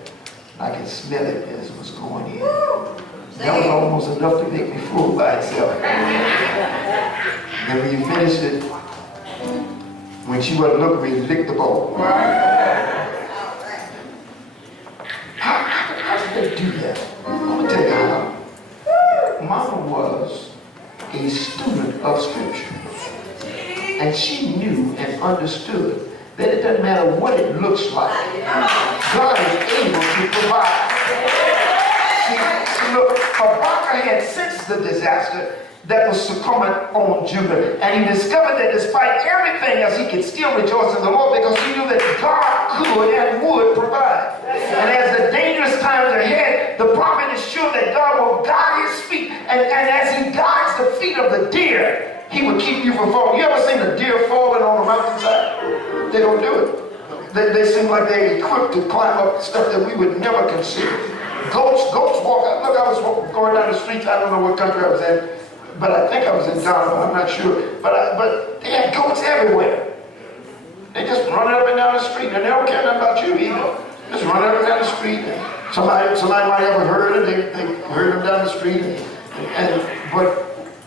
I could smell it as it was going in. That was almost enough to make me full by itself. Then when you finished it, when she wasn't looking, we licked the bowl. How did they do that? I'm going to tell you how. Mama was a student of Scripture. And she knew and understood that it doesn't matter what it looks like. God is able to provide. See, look, Habakkuk had sensed the disaster that was succumbing on Judah. And he discovered that despite everything else, he could still rejoice in the Lord because he knew that God could and would provide. And as the dangerous times are ahead, the prophet is sure that God will guide his feet. And as he guides the feet of the deer, he would keep you from falling. You ever seen a deer falling on a mountainside? They don't do it. They seem like they're equipped to climb up stuff that we would never consider. Goats walk out. Look, I was going down the streets. I don't know what country I was in, but I think I was in Ghana. I'm not sure. But they had goats everywhere. They just run up and down the street, and they don't care nothing about you either. Just run up and down the street. And somebody might have a herd, and they herd them down the street. But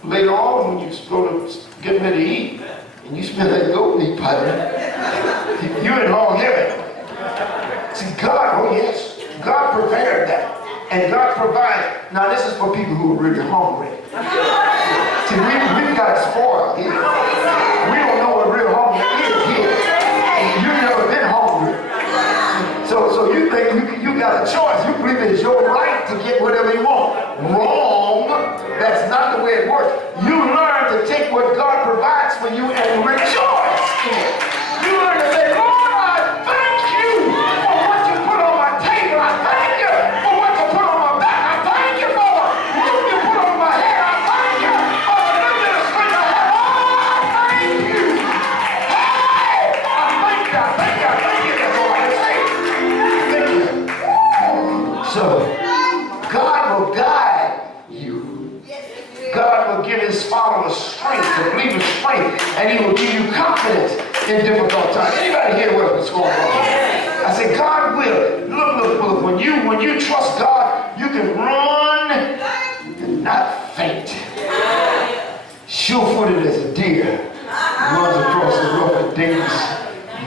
later on, when you go to get ready to eat, and you smell that goat meat pie, you're in wrong heaven. See, God, oh yes, God prepared that. And God provides. Now this is for people who are really hungry. See, we've got spoiled here. We don't know what real hunger is here. You've never been hungry. So you think you got a choice. You believe it's your right to get whatever you want. Wrong. That's not the way it works. You learn to take what God provides for you and rejoice in it. You learn to say, Lord, I thank you for what you put on my table. I thank you for what you put on my back. I thank you for what you put on my head. I thank you for the little bit of strength I have. Oh, I thank you. Hey, I thank you. Thank you. That's all I can say. Thank you. So, God will guide you. God will give his followers strength, the believers strength, and he will give you confidence in difficult times. Anybody hear what's going on? I said, God will. Look, when you trust God, you can run and not faint. Sure-footed as a deer runs across the rough and dangerous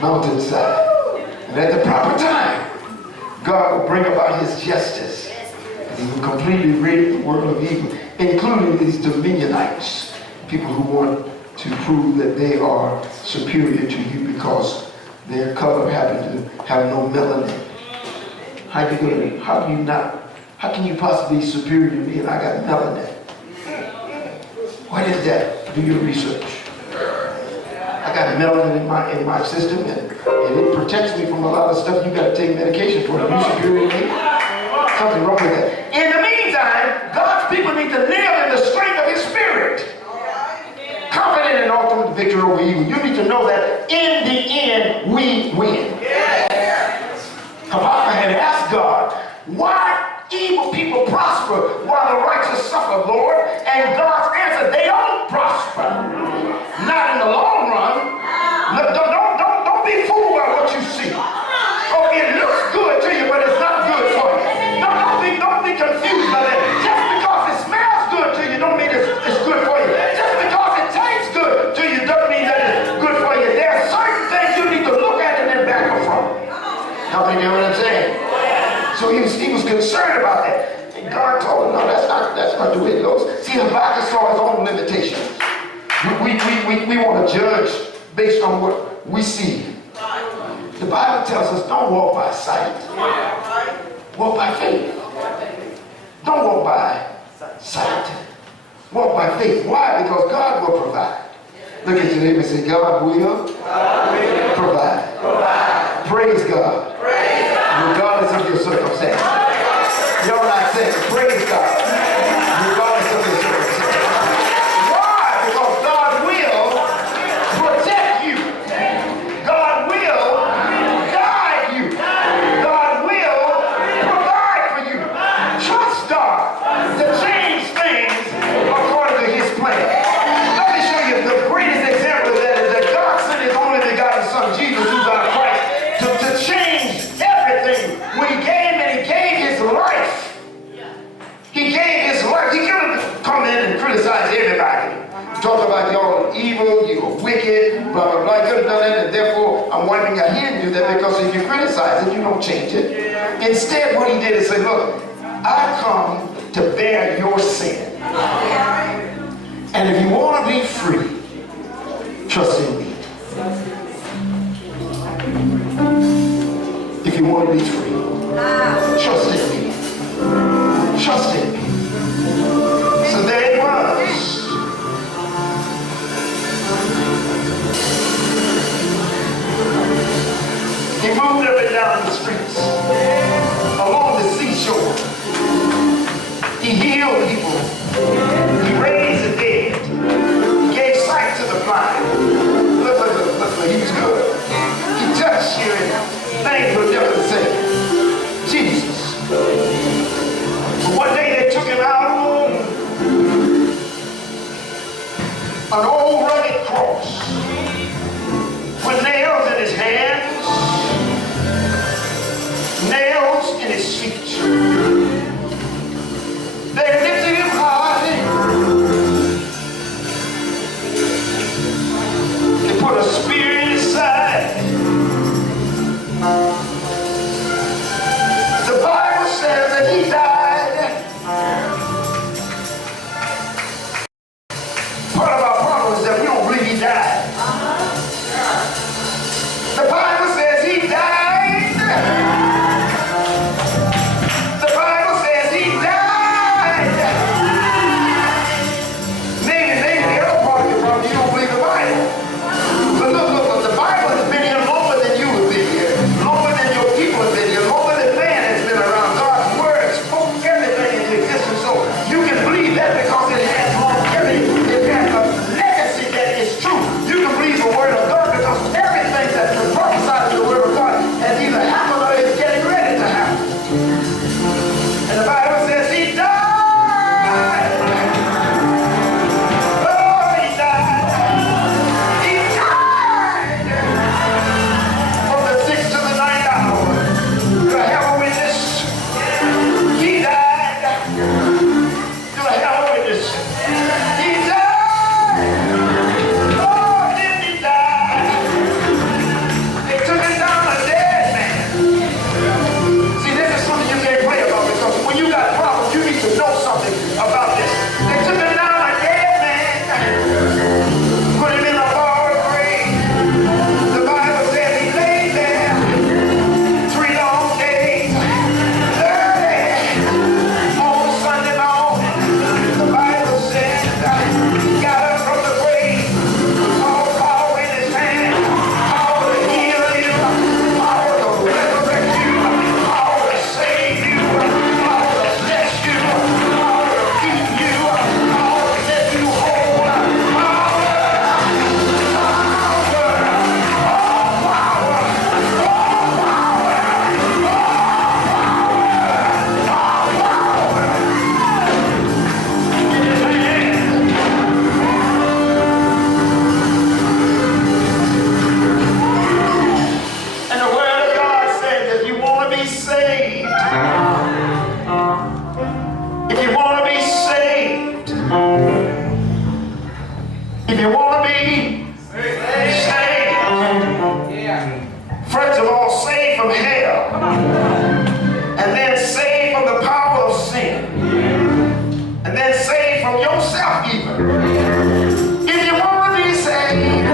mountainside. And at the proper time, God will bring about his justice. And he will completely rid the world of evil, including these Dominionites, people who want to prove that they are superior to you because their color happens to have no melanin. How can you possibly be superior to me and I got melanin? What is that? Do your research. I got melanin in my system and it protects me from a lot of stuff you got to take medication for. Are you superior to me? Something wrong with that. In the meantime, God's people need to live in the strength of his spirit. Confident in ultimate victory over evil. You need to know that in the end, we win. Habakkuk had asked God, why evil people prosper while the righteous suffer, Lord? And God's answer, they don't prosper. Not in the long run. Look, don't be fooled by what you see. Oh, it looks good to you, but it's not good for you. Don't be confused by that. Just because it smells good to you don't mean it's good for you. Just because it tastes good to you doesn't mean that it's good for you. There are certain things you need to look at and then back up from. Help me, you know what I'm saying? So he was concerned about that. And God told him, no, that's not the way it goes. See, Habakkuk saw his own limitations. We want to judge based on what we see. The Bible tells us don't walk by sight. Walk by faith. Don't walk by sight. Walk by faith. Why? Because God will provide. Look at your neighbor and say, God will provide. Praise God. Regardless of your circumstance. You're not saying, praise God. Regardless of your circumstance. Why? Because God will protect you. God will guide you. God will provide for you. Trust God to change things according to his plan. Let me show you the greatest example of that is that God sent his only begotten son, Jesus, who's our Christ, to change everything. When he came and he gave his life. He gave his life. He couldn't come in and criticize everybody. Talk about y'all evil, you're wicked, blah, blah, blah. He could have done that, and therefore I'm wiping your hand do that because if you criticize it, you don't change it. Instead, what he did is say, look, I come to bear your sin. And if you want to be free, trust in me. If you want to be free, trust in me. Trust in me. So there it was. He moved up and down the streets, along the seashore. He healed people. He raised the dead. He gave sight to the blind. Look, he was good. He touched you and things were never the same. Jesus. But one day they took him out on an old rugged cross with nails in his hands, nails in his feet. They lifted him high. They put a spear in his side. The Bible says that he died. Part of our problem is that we don't believe he died. The Bible says he died. The first of all, saved from hell, and then saved from the power of sin, and then saved from yourself even. If you want to be saved,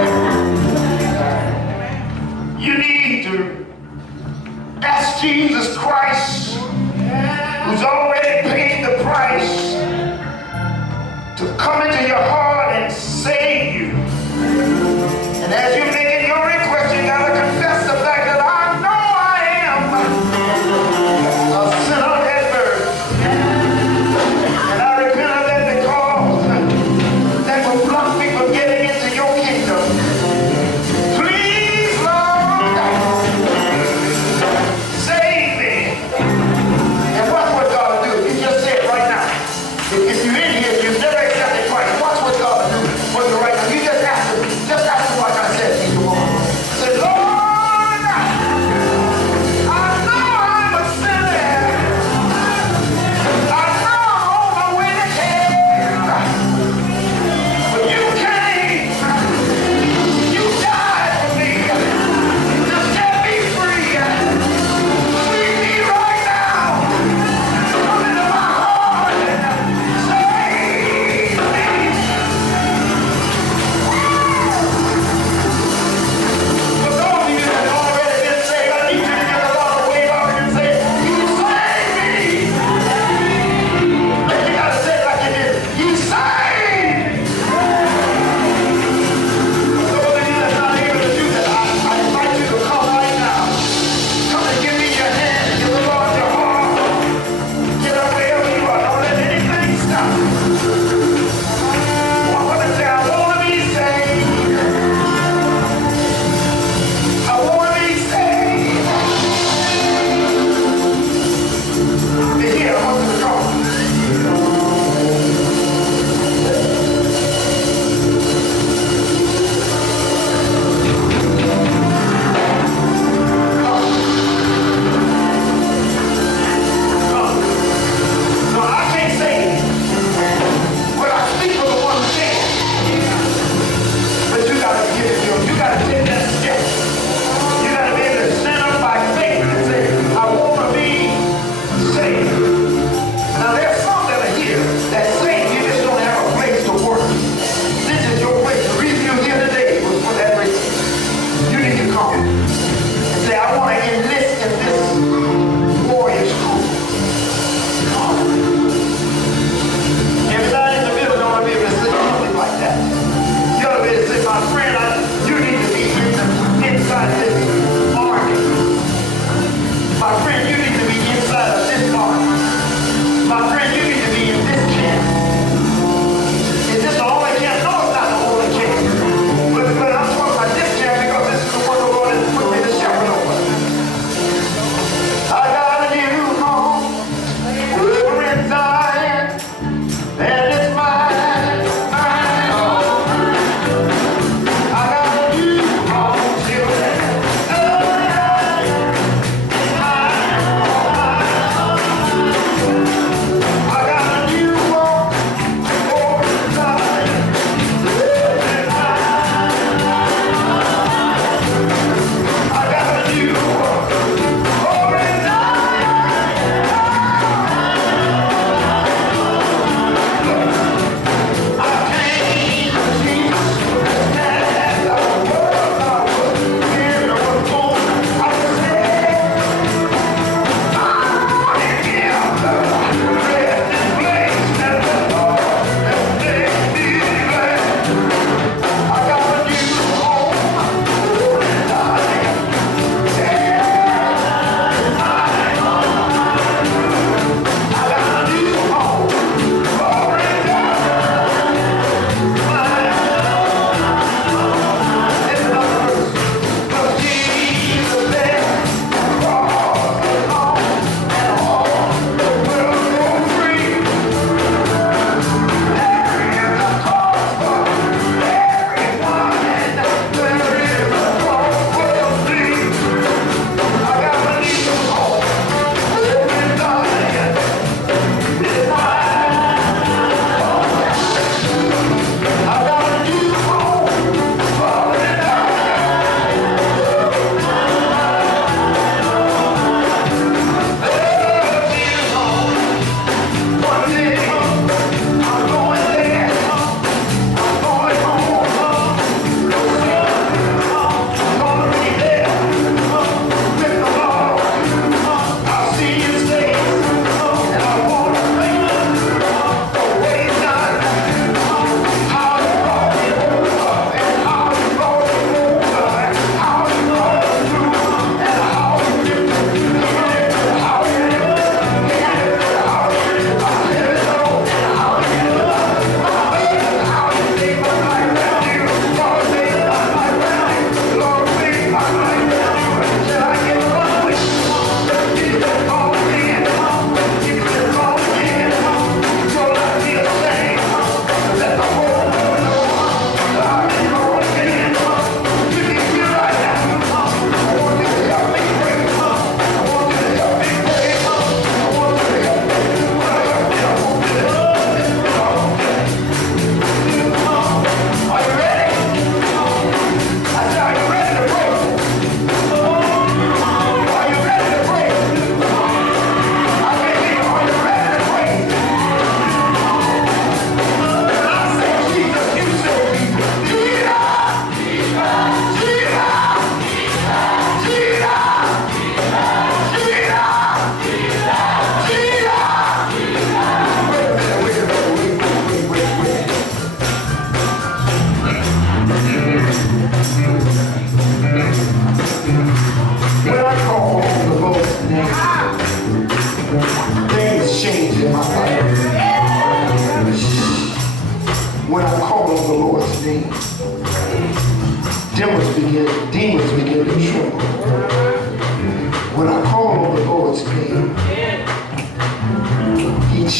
you need to ask Jesus Christ, who's already paid the price, to come into your heart and save you. And as you're making your request, you got to confess the fact that I know I am a sinner at birth. And I repent of that because that will block me from getting into your kingdom. Please, Lord, save me. And watch what God will do. You just say it right now. If you're in here, you've never accepted Christ, watch what God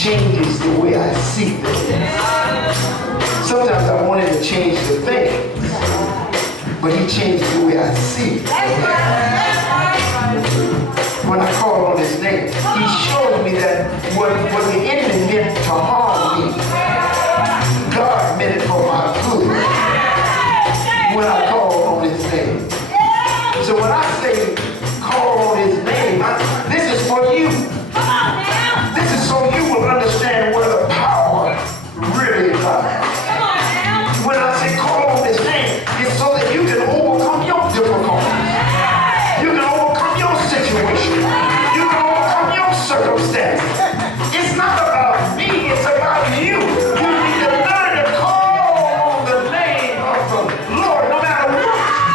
changes the way I see things. Sometimes I want him to change the things, but he changes the way I see it. When I call on his name, he showed me that what the enemy meant to harm me, God meant it for my good when I call on his name. So when I say call on his name, this is for you. This is so you will understand where the power really lies. When I say call on his name, it's so that you can overcome your difficulties. You can overcome your situation. You can overcome your circumstance. It's not about me, it's about you. You need to learn to call on the name of the Lord, no matter what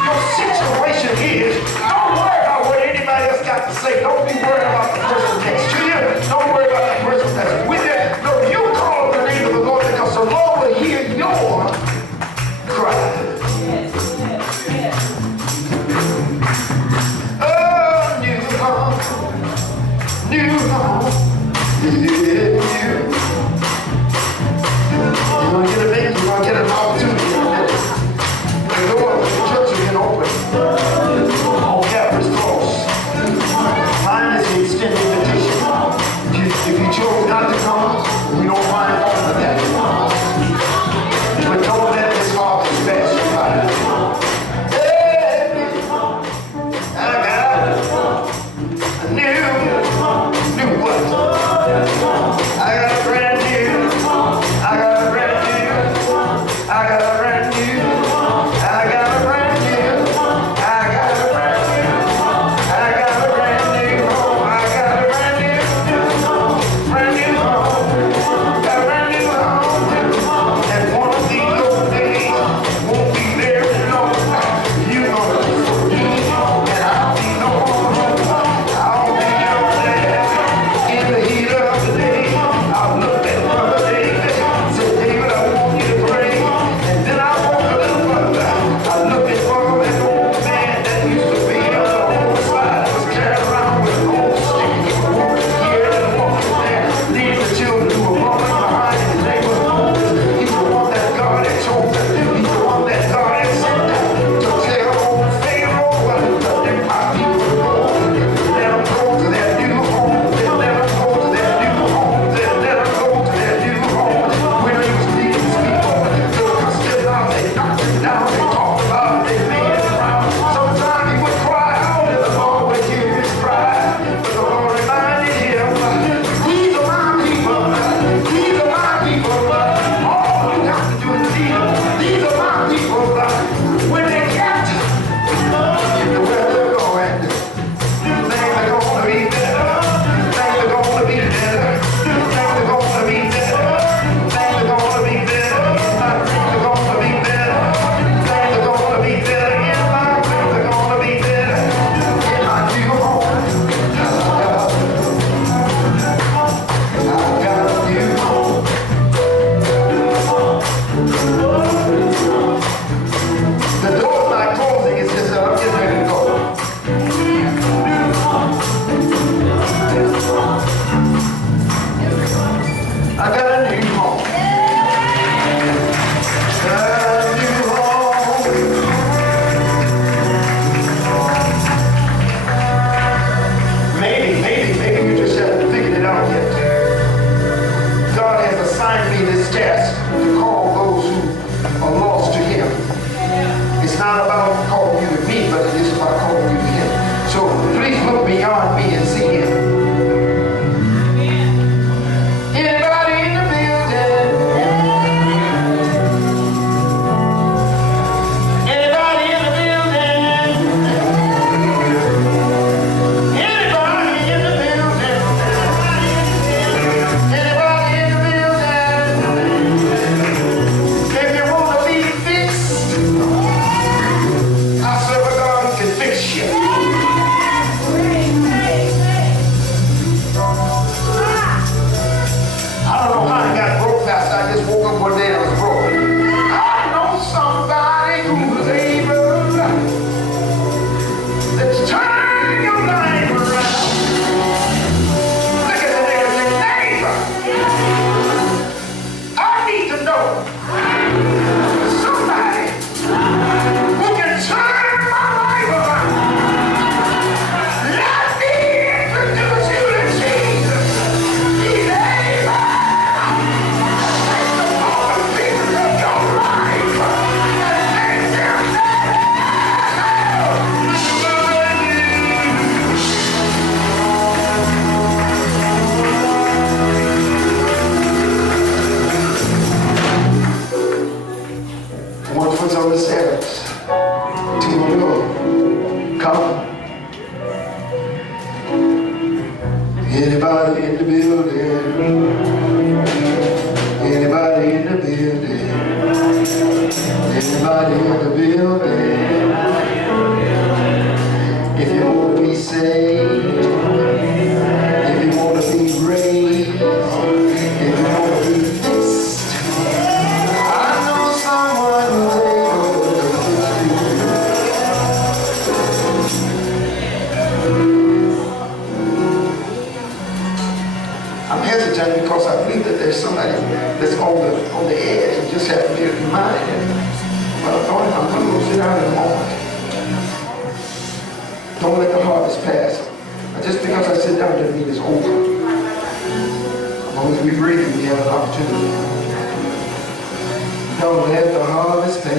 your situation is. Don't worry about what anybody else got to say. Don't be worried about the person next to you. Don't worry about the person that's with you. No, you call on the name of the Lord because the Lord will hear your cry. Oh, new home, yeah, you're gonna get a minute, you're gonna get an opportunity in a minute. The door of the church is gonna open. All Calvary's closed. Mine is the extended invitation. If you chose not to come, we don't mind all of that. But don't let this harvest pass you by. Hey, I got a new what? I got a brand new. I got a brand new. I got a brand new. I got a brand new. I got a brand new. I got a brand new home. I got a brand new, brand new home. Got a brand new home. And one of these old days won't be very long. You gonna be for me, and I'll be no more. I'll be out there in the heat of the day. I'll look at Brother David, say, David, I want you to pray. And then I walk a little further. I look at for an old man that used to be on the old side, was carried around with an old stick. He was walking here and walking there, leading the children who were walking behind his neighbor's homes. He's the one that God had chosen. He's the one that God had sent to tell old Pharaoh that my people go. Let them go to their new homes. Let them go to their new homes. Let them go to their new homes. When he was leading his people, they cussed him out, they knocked him down, they talked about it, they made him around. Sometimes he would cry out and the Lord would hear his cry. But the Lord reminded him, these are my people. These are my people. All you got to do is see them. These are my people. When they get to where they're going, things are gonna be better. Things are gonna be better. Things are gonna be better. Things are gonna be better. Things are gonna be better. Things are gonna be better. Things are gonna be better. In my new home, I got a new home. The door's not closing, it's just that I'm getting ready to go. I got a new home. Got a new home. Maybe you just haven't figured it out yet. God has assigned me this task to call those who are lost to Him. It's not about calling you to me, but it is about calling you to Him. So please look beyond me and see Him. Anybody in the building? Anybody in the building? Anybody in the building? Anybody in the building? If you want to be fixed, I serve a God who can fix you. Anybody in the building? Anybody in the building? Anybody in the building? If you want to be saved, if you want to be raised, if you want to be fixed, I know someone who's able to fix you. I'm hesitant because I believe that there's somebody that's on the edge and just have to be reminded. But I'm going to sit down in a moment. Don't let the harvest pass. Just because I sit down doesn't mean it's over. As long as we breathe, we have an opportunity. Don't let the harvest pass.